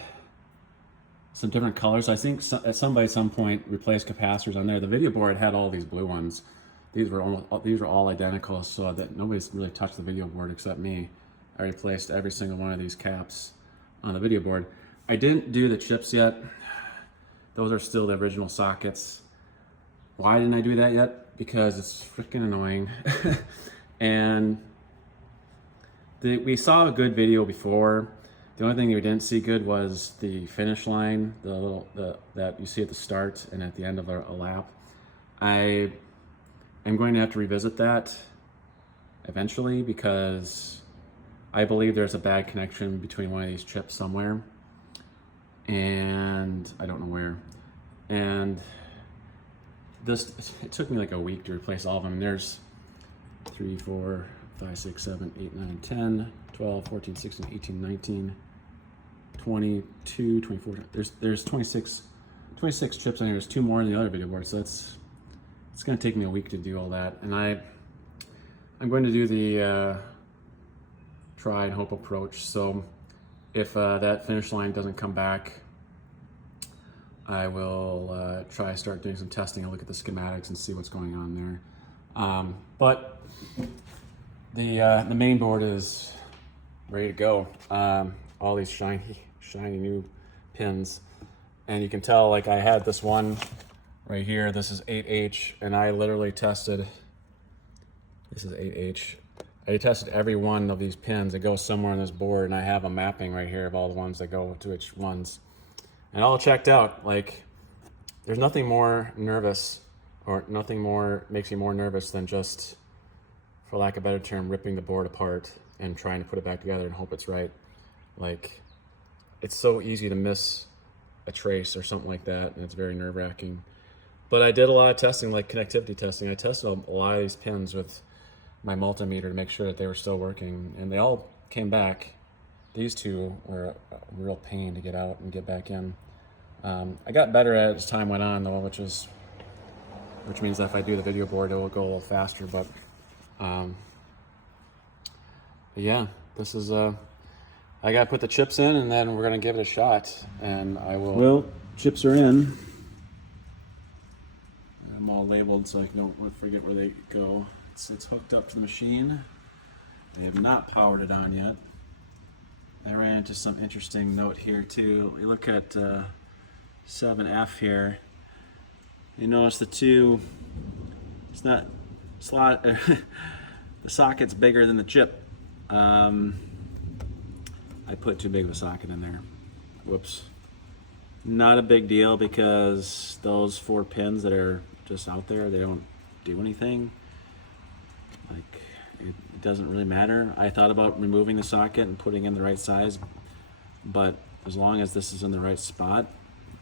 some different colors. I think somebody at some point replaced capacitors on there. The video board had all these blue ones. These were all identical, so that nobody's really touched the video board except me. I replaced every single one of these caps on the video board. I didn't do the chips yet. Those are still the original sockets. Why didn't I do that yet? Because it's freaking annoying. And we saw a good video before. The only thing we didn't see good was the finish line, that you see at the start and at the end of a lap. I am going to have to revisit that eventually because I believe there's a bad connection between one of these chips somewhere, and I don't know where. And it took me like a week to replace all of them. And there's 3, 4, 5, 6, 7, 8, 9, 10, 12, 14, 16, 18, 19, 22, 24. There's 26 chips on here. There's 2 more in the other video board, so it's going to take me a week to do all that. And I'm going to do the try and hope approach. So if that finish line doesn't come back, I will try to start doing some testing and look at the schematics and see what's going on there. But the main board is ready to go. All these shiny new pins, and you can tell, like, I had this one right here. This is 8H, and I literally tested. This is 8H. I tested every one of these pins. It goes somewhere on this board, and I have a mapping right here of all the ones that go to which ones. And all checked out. Like, there's nothing more nervous, or nothing more makes me more nervous than just, for lack of a better term, ripping the board apart and trying to put it back together and hope it's right. Like, it's so easy to miss a trace or something like that, and it's very nerve-wracking. But I did a lot of testing, like connectivity testing. I tested a lot of these pins with my multimeter to make sure that they were still working, and they all came back. These 2 were a real pain to get out and get back in. I got better at it as time went on, though, which means that if I do the video board, it will go a little faster. But yeah, this is I gotta put the chips in, and then we're gonna give it a shot, and I will. Well, chips are in. I'm all labeled so I don't forget where they go. It's hooked up to the machine. They have not powered it on yet. I ran into some interesting note here too. We look at 7F here. You notice it's not slot. The socket's bigger than the chip. I put too big of a socket in there. Whoops. Not a big deal because those 4 pins that are just out there, they don't do anything. Like, it doesn't really matter. I thought about removing the socket and putting in the right size, but as long as this is in the right spot,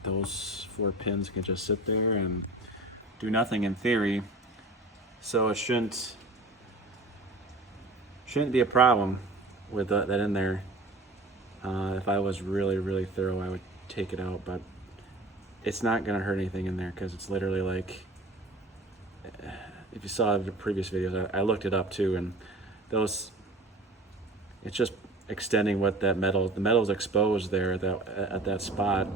those 4 pins can just sit there and do nothing in theory. So it shouldn't be a problem with that in there. If I was really, really thorough, I would take it out, but it's not gonna hurt anything in there because it's literally like, if you saw the previous videos, I looked it up too, and it's just extending what the metal's exposed there at that spot.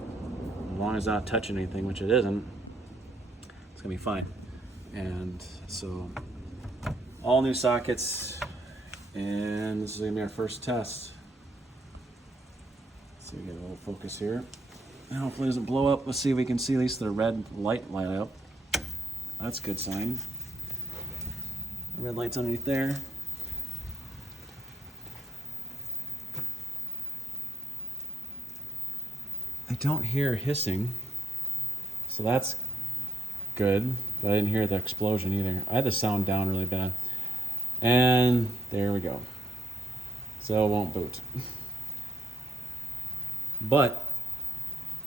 As long as it's not touching anything, which it isn't, it's gonna be fine. And so all new sockets, and this is gonna be our first test. So we get a little focus here. And hopefully it doesn't blow up. Let's see if we can see at least the red light up. That's a good sign. The red light's underneath there. I don't hear hissing, so that's good, but I didn't hear the explosion either. I had the sound down really bad. And there we go. So it won't boot. But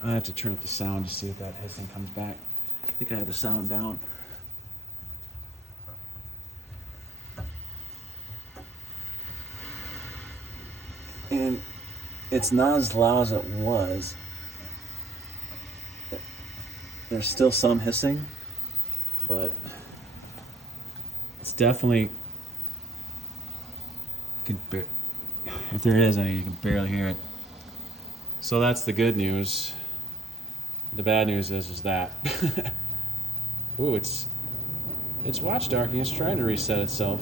I have to turn up the sound to see if that hissing comes back. I think I have the sound down. And it's not as loud as it was. There's still some hissing, but it's definitely, if there is any, you can barely hear it. So that's the good news. The bad news is that ooh, it's watch darking. It's trying to reset itself.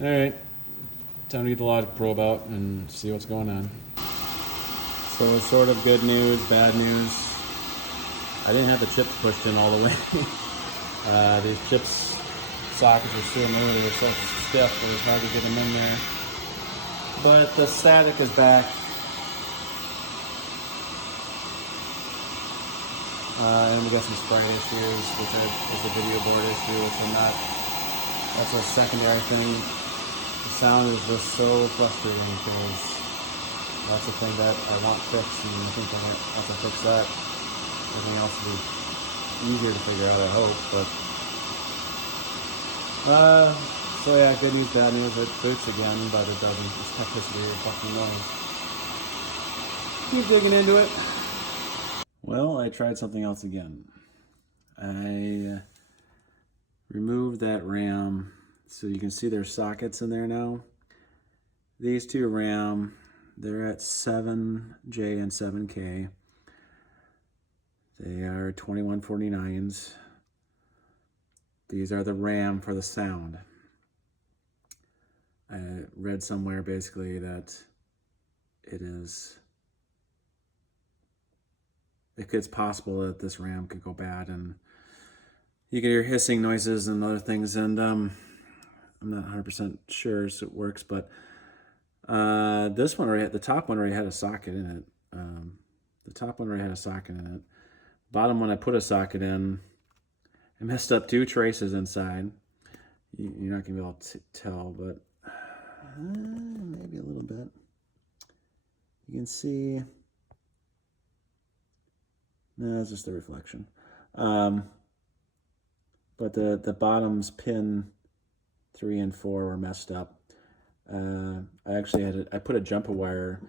All right, time to get the Logic Probe out and see what's going on. So it's sort of good news, bad news. I didn't have the chips pushed in all the way. These chips sockets are so new, they're so stiff, it was hard to get them in there. But the static is back. And we got some sprite issues, which is a video board issue, which that's a secondary thing. The sound is just so frustrating because that's the thing that I want fixed, and I think once I fix that, everything else will be easier to figure out, I hope. But so yeah, good news, bad news. It boots again, but it doesn't. It's toxicity or fucking noise. Keep digging into it. Well, I tried something else again. I removed that RAM, so you can see there's sockets in there now. These two RAM, they're at 7J and 7K. They are 2149s. These are the RAM for the sound. I read somewhere basically that it's possible that this RAM could go bad and you can hear hissing noises and other things, and I'm not 100% sure it works, but this one, the top one already had a socket in it. The top one already had a socket in it. Bottom one, I put a socket in. I messed up 2 traces inside. You're not gonna be able to tell, but maybe a little bit. You can see. No, it's just a reflection. But the bottoms, pin 3 and 4, were messed up. I actually I put a jumper wire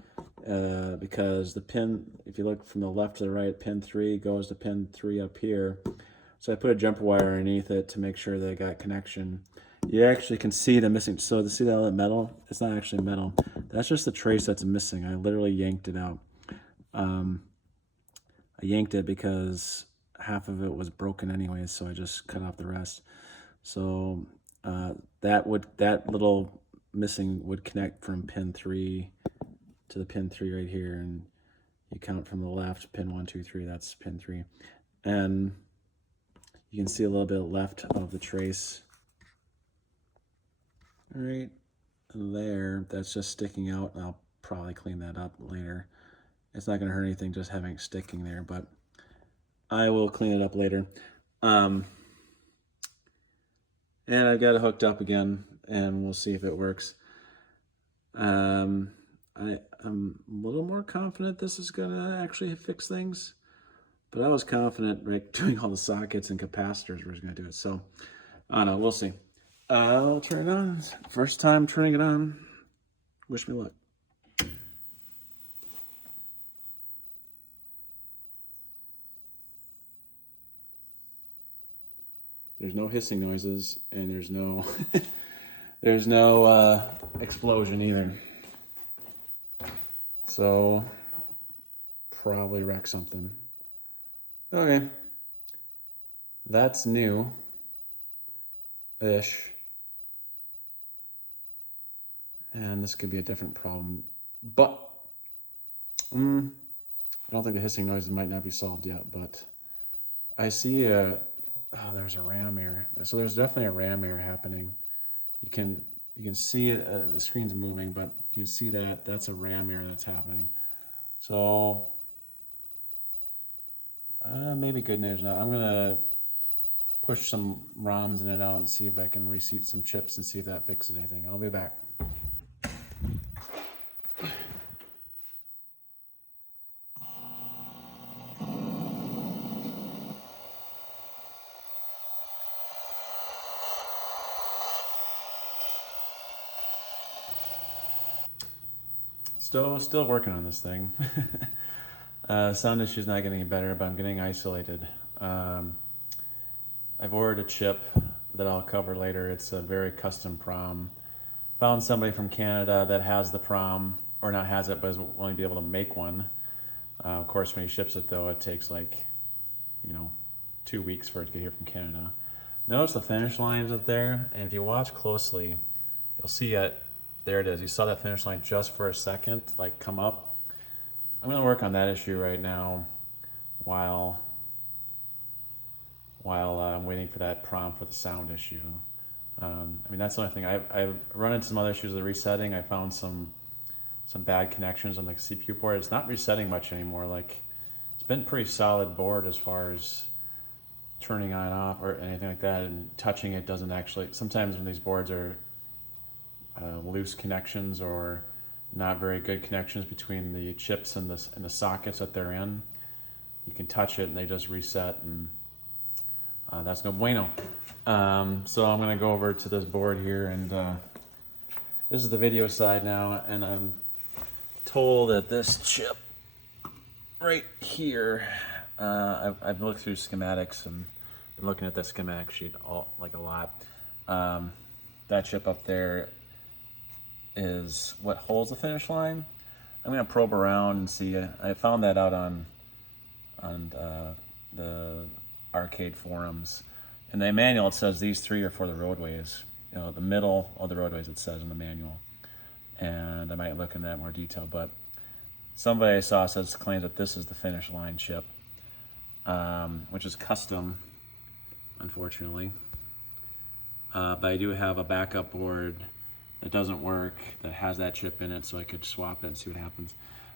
because the pin, if you look from the left to the right, pin 3 goes to pin 3 up here. So I put a jumper wire underneath it to make sure they got connection. You actually can see the missing. So to see that metal, it's not actually metal. That's just the trace that's missing. I literally yanked it out. I yanked it because half of it was broken anyways, so I just cut off the rest. So that little missing would connect from pin 3 to the pin 3 right here, and you count from the left, pin 1, 2, 3. That's pin 3, and you can see a little bit left of the trace right there. That's just sticking out, and I'll probably clean that up later. It's not going to hurt anything just having it sticking there, but I will clean it up later. And I've got it hooked up again, and we'll see if it works. I'm a little more confident this is going to actually fix things, but I was confident right doing all the sockets and capacitors was going to do it. So I don't know, we'll see. I'll turn it on. First time turning it on. Wish me luck. There's no hissing noises, and there's no there's no explosion either. So probably wreck something. Okay, that's new-ish. And this could be a different problem, but I don't think the hissing noises might not be solved yet. But I see there's a RAM error. So there's definitely a RAM error happening. You can see it, the screen's moving, but you can see that that's a RAM error that's happening. So maybe good news now. I'm gonna push some ROMs in it out and see if I can reseat some chips and see if that fixes anything. I'll be back. Still working on this thing. Sound issue's not getting better, but I'm getting isolated. I've ordered a chip that I'll cover later. It's a very custom PROM. Found somebody from Canada that has the PROM, or not has it, but is willing to be able to make one. Of course, when he ships it though, it takes like, 2 weeks for it to get here from Canada. Notice the finish lines up there, and if you watch closely, you'll see it. There it is. You saw that finish line just for a second, like come up. I'm gonna work on that issue right now while I'm waiting for that PROM for the sound issue. That's the only thing. I've run into some other issues with the resetting. I found some bad connections on the CPU board. It's not resetting much anymore. Like, it's been pretty solid board as far as turning on and off or anything like that, and touching it doesn't actually. Sometimes when these boards are loose connections or not very good connections between the chips and the sockets that they're in, you can touch it and they just reset, and that's no bueno. So I'm gonna go over to this board here, and this is the video side now, and I'm told that this chip right here, I've looked through schematics and been looking at the schematic sheet a lot. That chip up there is what holds the finish line. I'm gonna probe around and see. I found that out on the arcade forums. In the manual, it says these 3 are for the roadways. The middle of the roadways, it says in the manual. And I might look in that more detail, but somebody I saw claims that this is the finish line chip, which is custom, unfortunately. But I do have a backup board that doesn't work, that has that chip in it, so I could swap it and see what happens.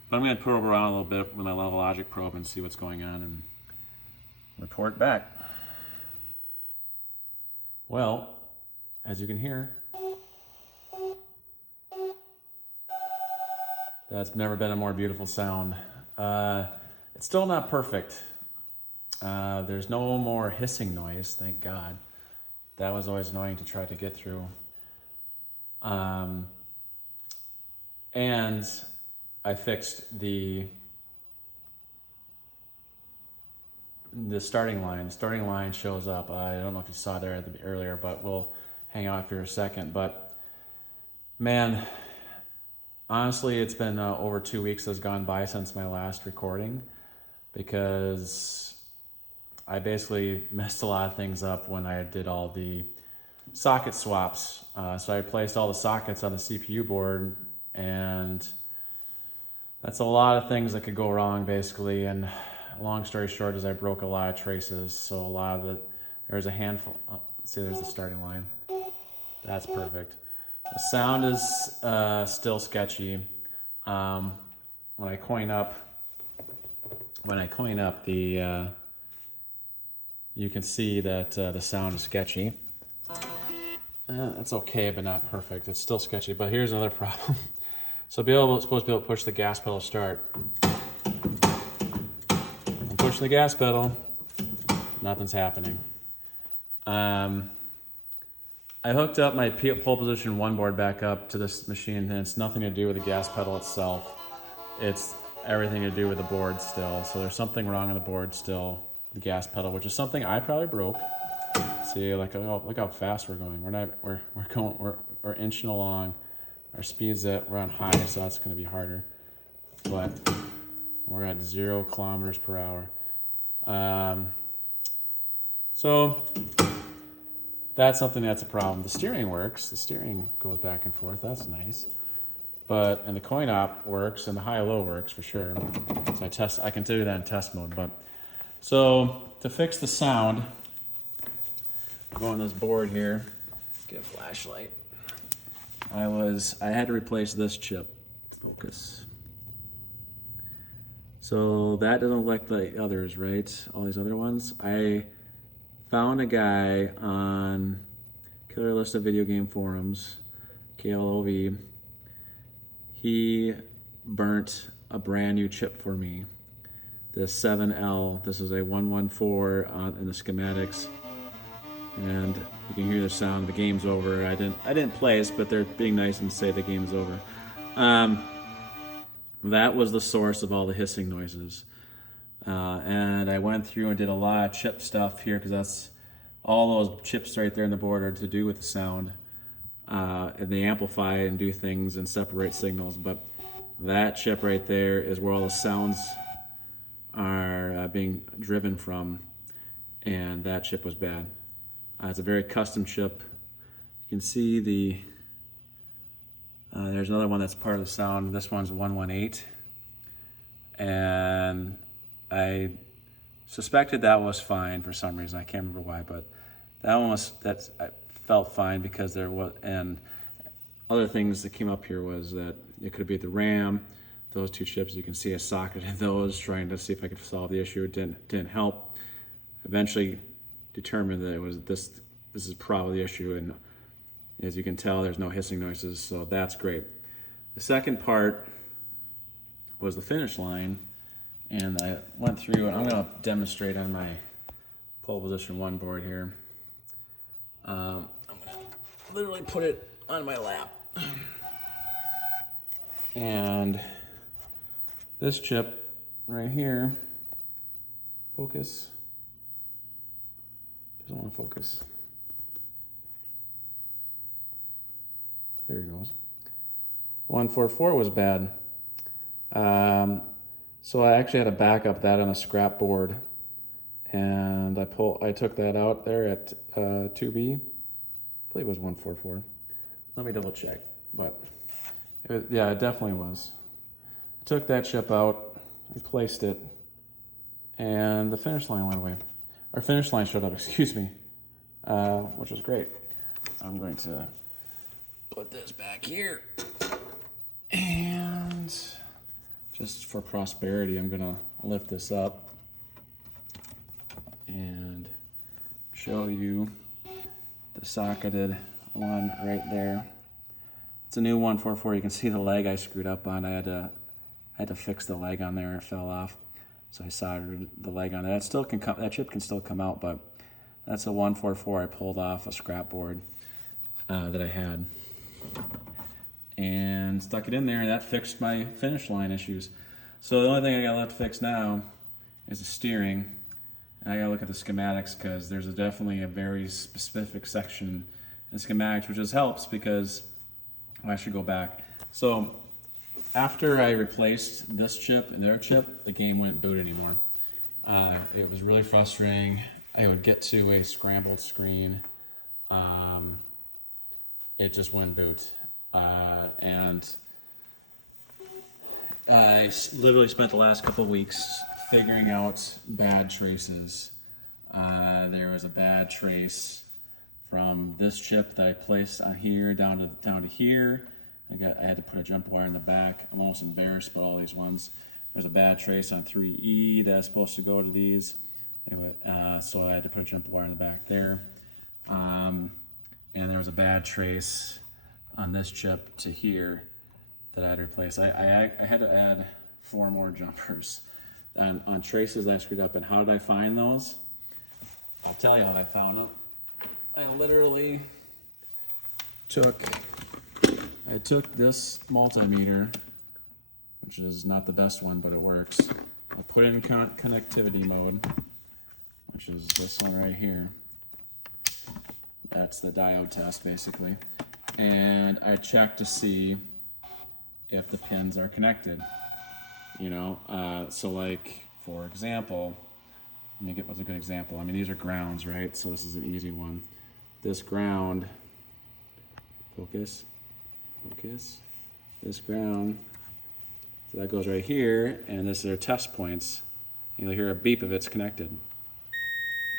But I'm going to probe around a little bit with my Level Logic probe and see what's going on and report back. Well, as you can hear, that's never been a more beautiful sound. It's still not perfect. There's no more hissing noise, thank God. That was always annoying to try to get through. And I fixed the starting line. The starting line shows up. I don't know if you saw there earlier, but we'll hang out for a second. But man, honestly, it's been over 2 weeks has gone by since my last recording, because I basically messed a lot of things up when I did all the socket swaps. So I replaced all the sockets on the CPU board, and that's a lot of things that could go wrong basically. And long story short is I broke a lot of traces. So a lot of there's a handful. See, there's the starting line. That's perfect. The sound is still sketchy. When I coin up the, you can see that the sound is sketchy. That's okay, but not perfect. It's still sketchy. But here's another problem. So supposed to be able to push the gas pedal to start. I'm pushing the gas pedal. Nothing's happening. I hooked up my pole position 1 board back up to this machine, and it's nothing to do with the gas pedal itself. It's everything to do with the board still. So there's something wrong on the board still, the gas pedal, which is something I probably broke. See, like, oh, look how fast we're going. We're inching along. Our speed's we're on high, so that's going to be harder. But we're at 0 kilometers per hour. So that's something that's a problem. The steering works. The steering goes back and forth. That's nice. And the coin op works, and the high-low works for sure. So I can do that in test mode. But so to fix the sound, go on this board here, get a flashlight. I had to replace this chip. Focus. So that doesn't look like the others, right? All these other ones. I found a guy on Killer List of Video Game Forums, KLOV. He burnt a brand new chip for me. The 7L. This is a 114 in the schematics. And you can hear the sound. The game's over. I didn't place, but they're being nice and say the game's over. That was the source of all the hissing noises. And I went through and did a lot of chip stuff here, because that's all those chips right there in the board are to do with the sound. And they amplify and do things and separate signals. But that chip right there is where all the sounds are being driven from. And that chip was bad. It's a very custom chip. You can see there's another one that's part of the sound. This one's 118. And I suspected that was fine for some reason. I can't remember why, but that one I felt fine, because there was, and other things that came up here was that it could be the RAM, those 2 chips. You can see I socketed those, trying to see if I could solve the issue. It didn't help. Eventually determined that it was this is probably the issue, and as you can tell, there's no hissing noises, so that's great. The second part was the finish line, and I went through, and I'm going to demonstrate on my pole position 1 board here. I'm going to literally put it on my lap, and this chip right here, focus. Doesn't want to focus. There he goes. 144 was bad. So I actually had to back up that on a scrap board, and I took that out there at 2B. I believe it was 144. Let me double check, but it definitely was. I took that chip out, replaced it, and the finish line went away. Our finish line showed up, excuse me, which was great. I'm going to put this back here, and just for prosperity, I'm going to lift this up and show you the socketed one right there. It's a new 144. You can see the leg I screwed up on. I had to fix the leg on there. It fell off. So I soldered the leg on it. That chip can still come out, but that's a 144 I pulled off a scrap board that I had. and stuck it in there, and that fixed my finish line issues. So the only thing I got left to fix now is the steering. And I gotta look at the schematics because there's definitely a very specific section in schematics, which just helps because I should go back. So after I replaced this chip and their chip, the game wouldn't boot anymore. It was really frustrating. I would get to a scrambled screen. It just wouldn't boot. And I literally spent the last couple of weeks figuring out bad traces. There was a bad trace from this chip that I placed on here down to here. I had to put a jump wire in the back. I'm almost embarrassed about all these ones. There's a bad trace on 3E that's supposed to go to these. Anyway, so I had to put a jump wire in the back there. And there was a bad trace on this chip to here that I had to replace. I had to add 4 more jumpers on traces I screwed up. And how did I find those? I'll tell you how I found them. I literally took this multimeter, which is not the best one, but it works. I put it in connectivity mode, which is this one right here. That's the diode test, basically. And I checked to see if the pins are connected. So like, for example, let me get what's a good example. I mean, these are grounds, right? So this is an easy one. This ground, focus, this ground, so that goes right here, and this is our test points. You'll hear a beep if it's connected.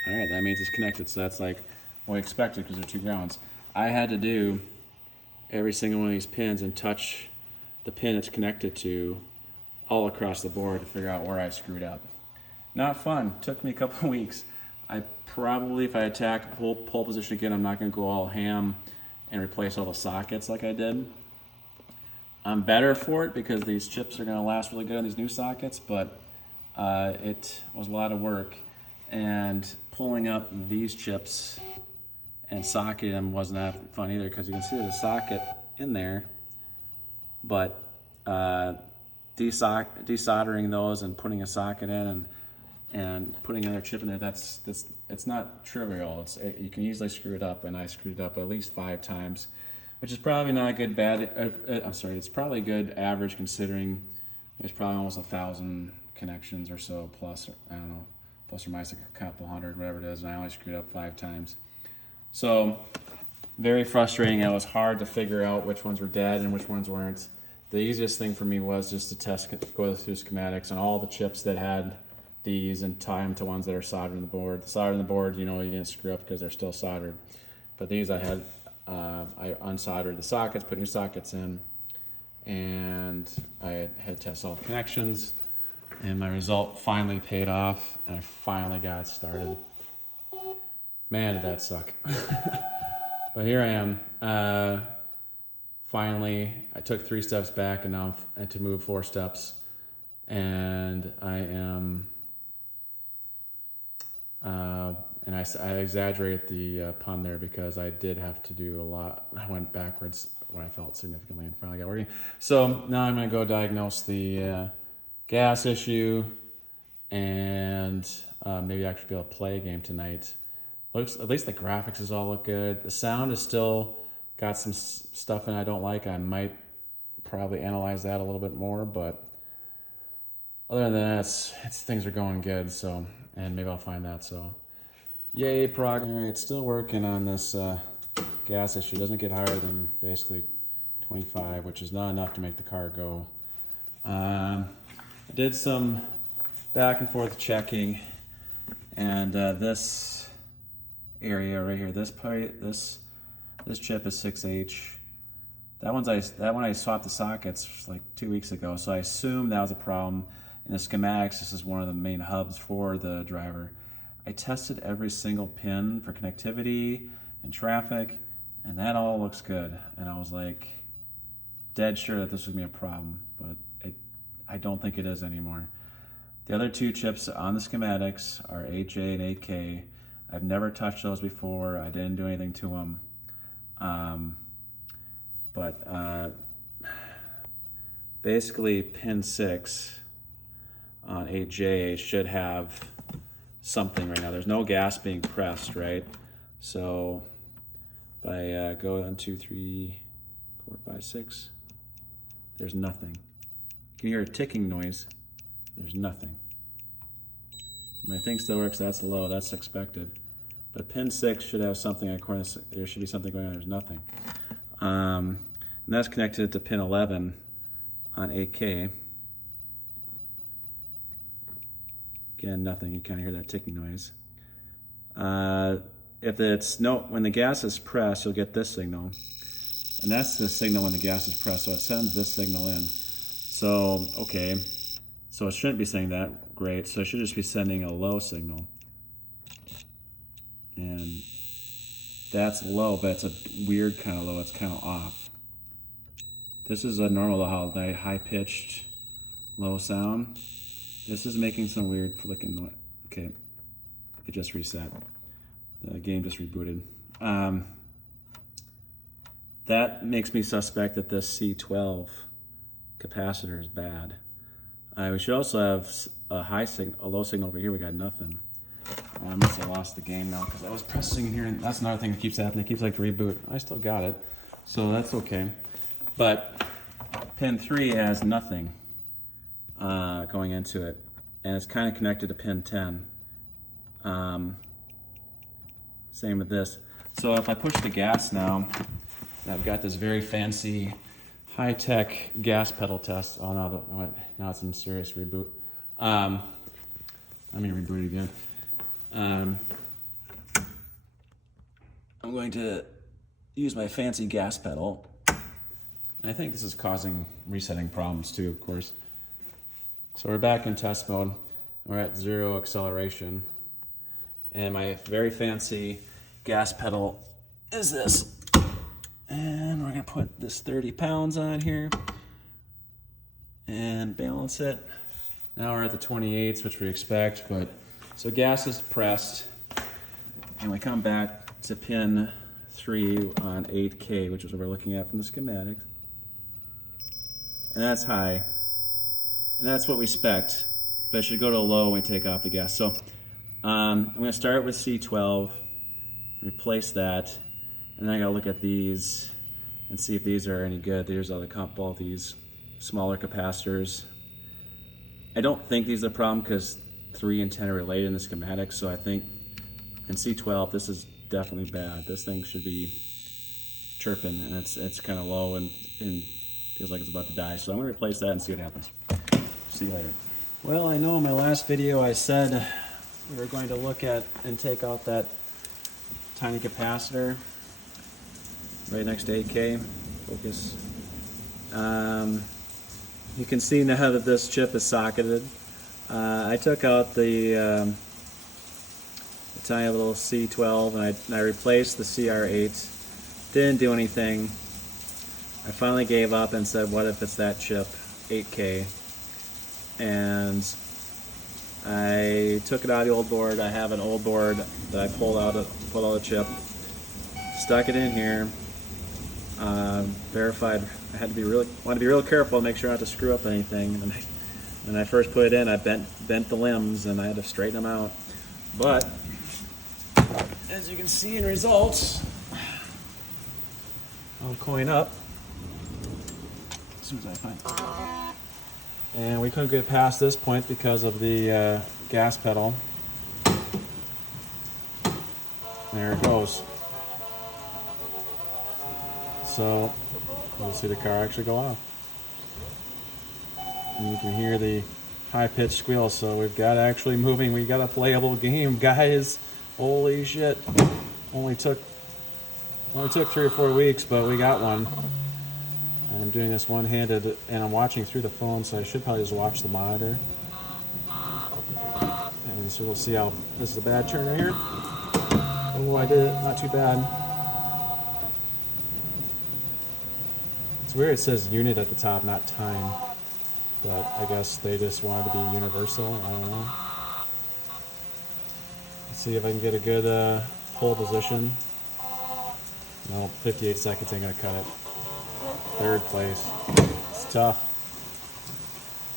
All right, that means it's connected, so that's like what we expected because they're 2 grounds. I had to do every single one of these pins and touch the pin it's connected to all across the board to figure out where I screwed up. Not fun. Took me a couple of weeks. I probably, if I attack pole position again, I'm not going to go all ham and replace all the sockets like I did. I'm better for it because these chips are going to last really good on these new sockets, but it was a lot of work. And pulling up these chips and socketing them wasn't that fun either because you can see there's a socket in there, but desoldering those and putting a socket in and putting another chip in there, it's not trivial. You can easily screw it up, and I screwed it up at least 5 times, which is probably not a good it's probably good average considering there's probably almost 1,000 connections or so, plus, I don't know, plus or minus a couple hundred, whatever it is, and I only screwed up 5 times. So, very frustrating. It was hard to figure out which ones were dead and which ones weren't. The easiest thing for me was just to go through schematics on all the chips that had these and tie them to ones that are soldered in the board. The soldered in the board, you didn't screw up because they're still soldered. But these I unsoldered the sockets, put new sockets in, and I had to test all the connections, and my result finally paid off, and I finally got started. Man, did that suck. But here I am. Finally, I took 3 steps back, and now I had to move 4 steps, and I am, and I exaggerate the pun there because I did have to do a lot. I went backwards when I felt significantly and finally got working. So now I'm going to go diagnose the gas issue and maybe actually be able to play a game tonight. At least the graphics is all look good. The sound is still got some stuff in I don't like. I might probably analyze that a little bit more, but other than that, things are going good. So, and maybe I'll find that. So, yay, progress. All right, still working on this gas issue. It doesn't get higher than basically 25, which is not enough to make the car go. I did some back and forth checking, and this area right here, this chip is 6H. That one I swapped the sockets like 2 weeks ago, so I assume that was a problem. In the schematics, this is one of the main hubs for the driver. I tested every single pin for connectivity and traffic, and that all looks good. And I was like dead sure that this was gonna be a problem, but I don't think it is anymore. The other 2 chips on the schematics are 8J and 8K. I've never touched those before. I didn't do anything to them. But basically pin 6 on 8J should have something right now. There's no gas being pressed, right? So if I go 1, 2, 3, 4, 5, 6, there's nothing. You can hear a ticking noise. There's nothing. My thing still works. That's low. That's expected. But pin 6 should have something. According to, there should be something going on. There's nothing. And that's connected to pin 11 on 8K. Again, nothing. You kind of hear that ticking noise. If it's when the gas is pressed, you'll get this signal, and that's the signal when the gas is pressed. So it sends this signal in. So okay, so it shouldn't be saying that. Great. So it should just be sending a low signal, and that's low, but it's a weird kind of low. It's kind of off. This is a normal how the high-pitched low sound. This is making some weird flicking noise. Okay, it just reset. The game just rebooted. That makes me suspect that this C12 capacitor is bad. We should also have a low signal over here. We got nothing. I must have lost the game now because I was pressing in here, and that's another thing that keeps happening. It keeps like to reboot. I still got it, so that's okay. But pin 3 has nothing going into it, and it's kind of connected to pin 10. Same with this. So if I push the gas now, I've got this very fancy high-tech gas pedal test. Oh no, now it's in serious reboot. Let me reboot it again. I'm going to use my fancy gas pedal. And I think this is causing resetting problems too, of course. So we're back in test mode. We're at 0 acceleration. And my very fancy gas pedal is this. And we're gonna put this 30 pounds on here and balance it. Now we're at the 28s, which we expect, but so gas is pressed. And we come back to pin 3 on 8K, which is what we're looking at from the schematics. And that's high. And that's what we expect, but it should go to low when we take off the gas. So I'm gonna start with C12, replace that, and then I gotta look at these and see if these are any good. There's all these smaller capacitors. I don't think these are the problem because 3 and 10 are related in the schematics, so I think in C12 this is definitely bad. This thing should be chirping, and it's kind of low and feels like it's about to die. So I'm gonna replace that and see what happens. See you later. Well, I know in my last video I said we were going to look at and take out that tiny capacitor right next to 8K. Focus. You can see now that this chip is socketed. I took out the tiny little C12 and I replaced the CR8. Didn't do anything. I finally gave up and said, what if it's that chip, 8K? And I took it out of the old board. I have an old board that I pulled out the chip, stuck it in here, verified. I had to wanted to be real careful, make sure not to screw up anything. And when I first put it in, I bent the limbs and I had to straighten them out. But as you can see in results, I'll coin up as soon as I find it. And we couldn't get past this point because of the gas pedal. There it goes. So we'll see the car actually go off. And you can hear the high-pitched squeal. So we've got actually moving. We got a playable game, guys. Holy shit! Only took 3 or 4 weeks, but we got one. I'm doing this one-handed, and I'm watching through the phone, so I should probably just watch the monitor. And so we'll see how this is a bad turn right here. Oh, I did it. Not too bad. It's weird. It says unit at the top, not time. But I guess they just wanted to be universal. I don't know. Let's see if I can get a good pole position. No, 58 seconds ain't gonna cut it. 3rd place. It's tough.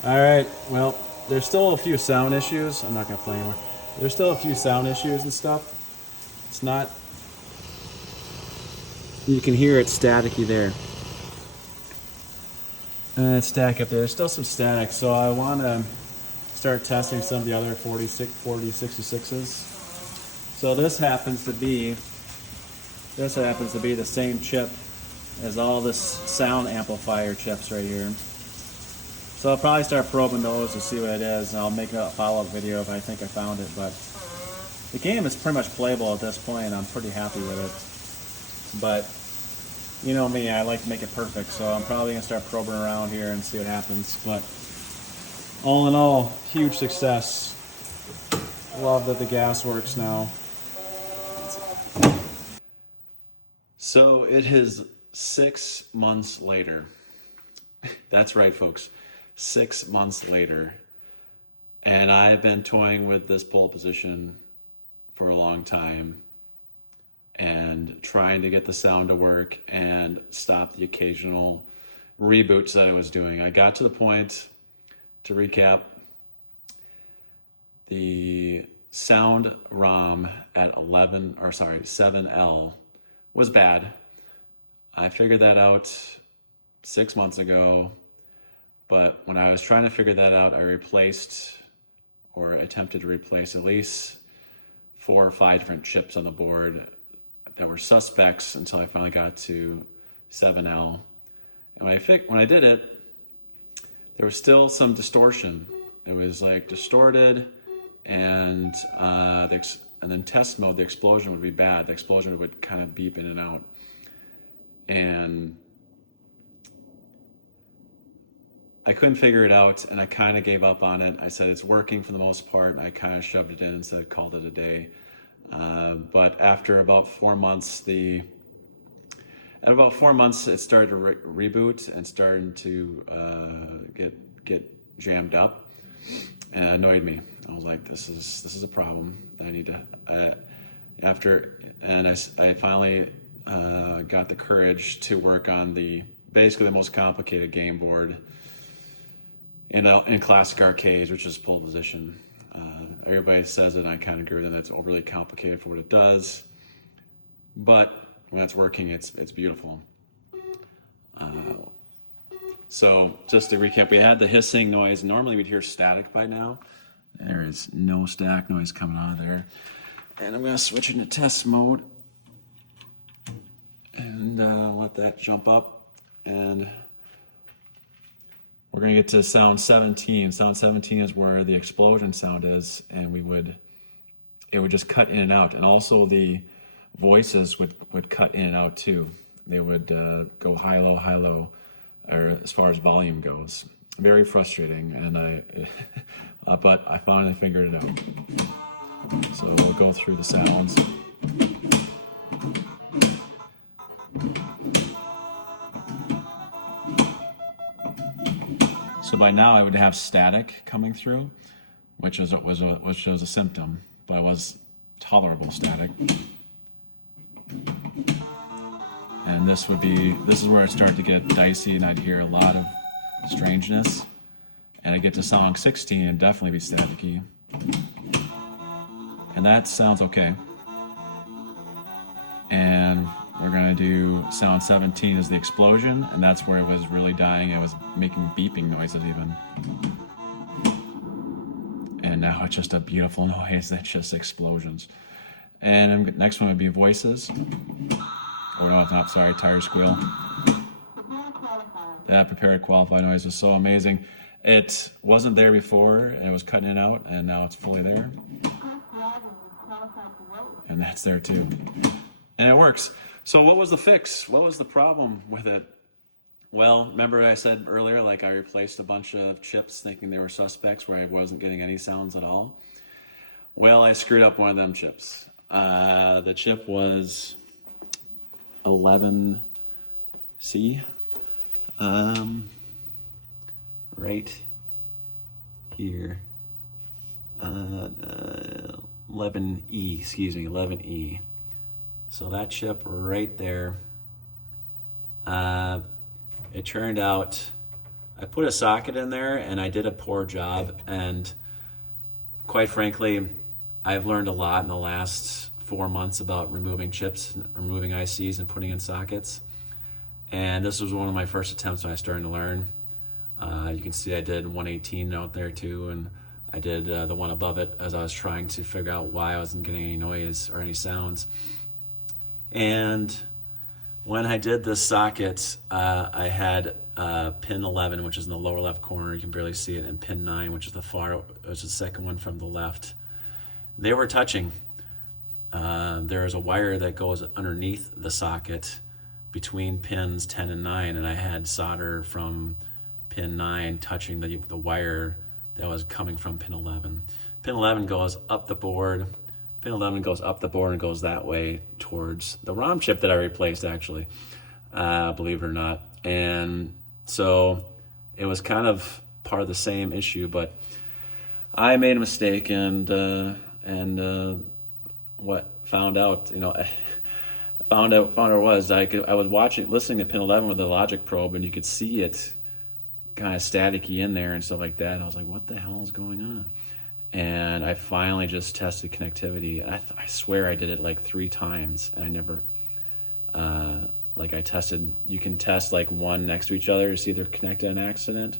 All right, well, there's still a few sound issues. I'm not gonna play anymore. There's still a few sound issues and stuff. It's not. You can hear it staticky there. Static up there. There's still some static, so I want to start testing some of the other 4066s. So this happens to be the same chip as all this sound amplifier chips right here. So I'll probably start probing those to see what it is, and I'll make a follow-up video if I think I found it. But the game is pretty much playable at this point, and I'm pretty happy with it. But you know me, I like to make it perfect, so I'm probably gonna start probing around here and see what happens. But all in all, huge success. Love that the gas works now. So it is 6 months later. That's right, folks. 6 months later. And I've been toying with this pole position for a long time and trying to get the sound to work and stop the occasional reboots that I was doing. I got to the point, to recap, the sound ROM at 7L was bad. I figured that out 6 months ago, but when I was trying to figure that out, I replaced or attempted to replace at least 4 or 5 different chips on the board that were suspects until I finally got to 7L. And when I did it, there was still some distortion. It was like distorted, and then test mode, the explosion would be bad. The explosion would kind of beep in and out. And I couldn't figure it out, and I kind of gave up on it. I said it's working for the most part, and I kind of shoved it in and said called it a day. But after about 4 months, it started to reboot and started to get jammed up, and it annoyed me. I was like, this is a problem. I need to I finally got the courage to work on basically the most complicated game board in classic arcades, which is pole position. Everybody says it, and I kind of agree with them. It's overly complicated for what it does, but when it's working, it's beautiful. So just to recap, we had the hissing noise. Normally we'd hear static by now. There is no static noise coming out of there. And I'm gonna switch into test mode and let that jump up. And we're gonna get to sound 17. Sound 17 is where the explosion sound is, and it would just cut in and out. And also the voices would cut in and out too. They would go high, low, or as far as volume goes. Very frustrating, and but I finally figured it out. So we'll go through the sounds. So by now I would have static coming through, which was a symptom, but it was tolerable static. And this is where it started to get dicey, and I'd hear a lot of strangeness. And I get to song 16 and definitely be staticky. And that sounds okay. And we're gonna do sound 17 as the explosion, and that's where it was really dying. It was making beeping noises even. And now it's just a beautiful noise that's just explosions. And next one would be voices. Oh no, it's not, sorry, tire squeal. That prepared qualified noise is so amazing. It wasn't there before, and it was cutting it out, and now it's fully there. And that's there too. And it works. So what was the fix? What was the problem with it? Well, remember I said earlier, like I replaced a bunch of chips thinking they were suspects where I wasn't getting any sounds at all? Well, I screwed up one of them chips. The chip was 11C. Right here. 11E, 11E. So that chip right there, it turned out I put a socket in there and I did a poor job. And quite frankly, I've learned a lot in the last 4 months about removing chips, removing ICs, and putting in sockets. And this was one of my first attempts when I started to learn. You can see I did 118 out there too, and I did the one above it as I was trying to figure out why I wasn't getting any noise or any sounds. And when I did this socket, I had pin 11, which is in the lower left corner. You can barely see it, and pin 9, which is the second one from the left. They were touching. There is a wire that goes underneath the socket between pins 10 and 9, and I had solder from pin 9 touching the wire that was coming from pin 11. Pin 11 goes up the board. Pin 11 goes up the board and goes that way towards the ROM chip that I replaced, actually, believe it or not. And so it was kind of part of the same issue, but I made a mistake and what found out, found out was I was listening to pin 11 with the logic probe, and you could see it kind of staticky in there and stuff like that. And I was like, what the hell is going on? And I finally just tested connectivity. And I swear I did it like 3 times, and I never, you can test like one next to each other to see if they're connected in an accident.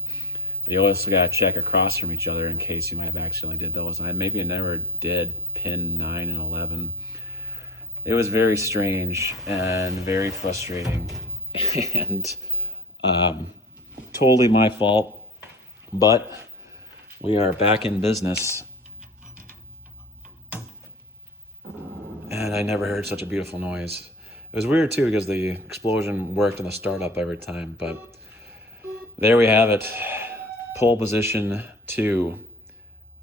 But you also got to check across from each other in case you might have accidentally did those. And I never did pin 9 and 11. It was very strange and very frustrating, and totally my fault. But we are back in business, and I never heard such a beautiful noise. It was weird too because the explosion worked in the startup every time. But there we have it. Pole position 2,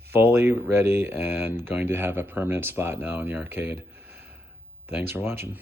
fully ready and going to have a permanent spot now in the arcade. Thanks for watching.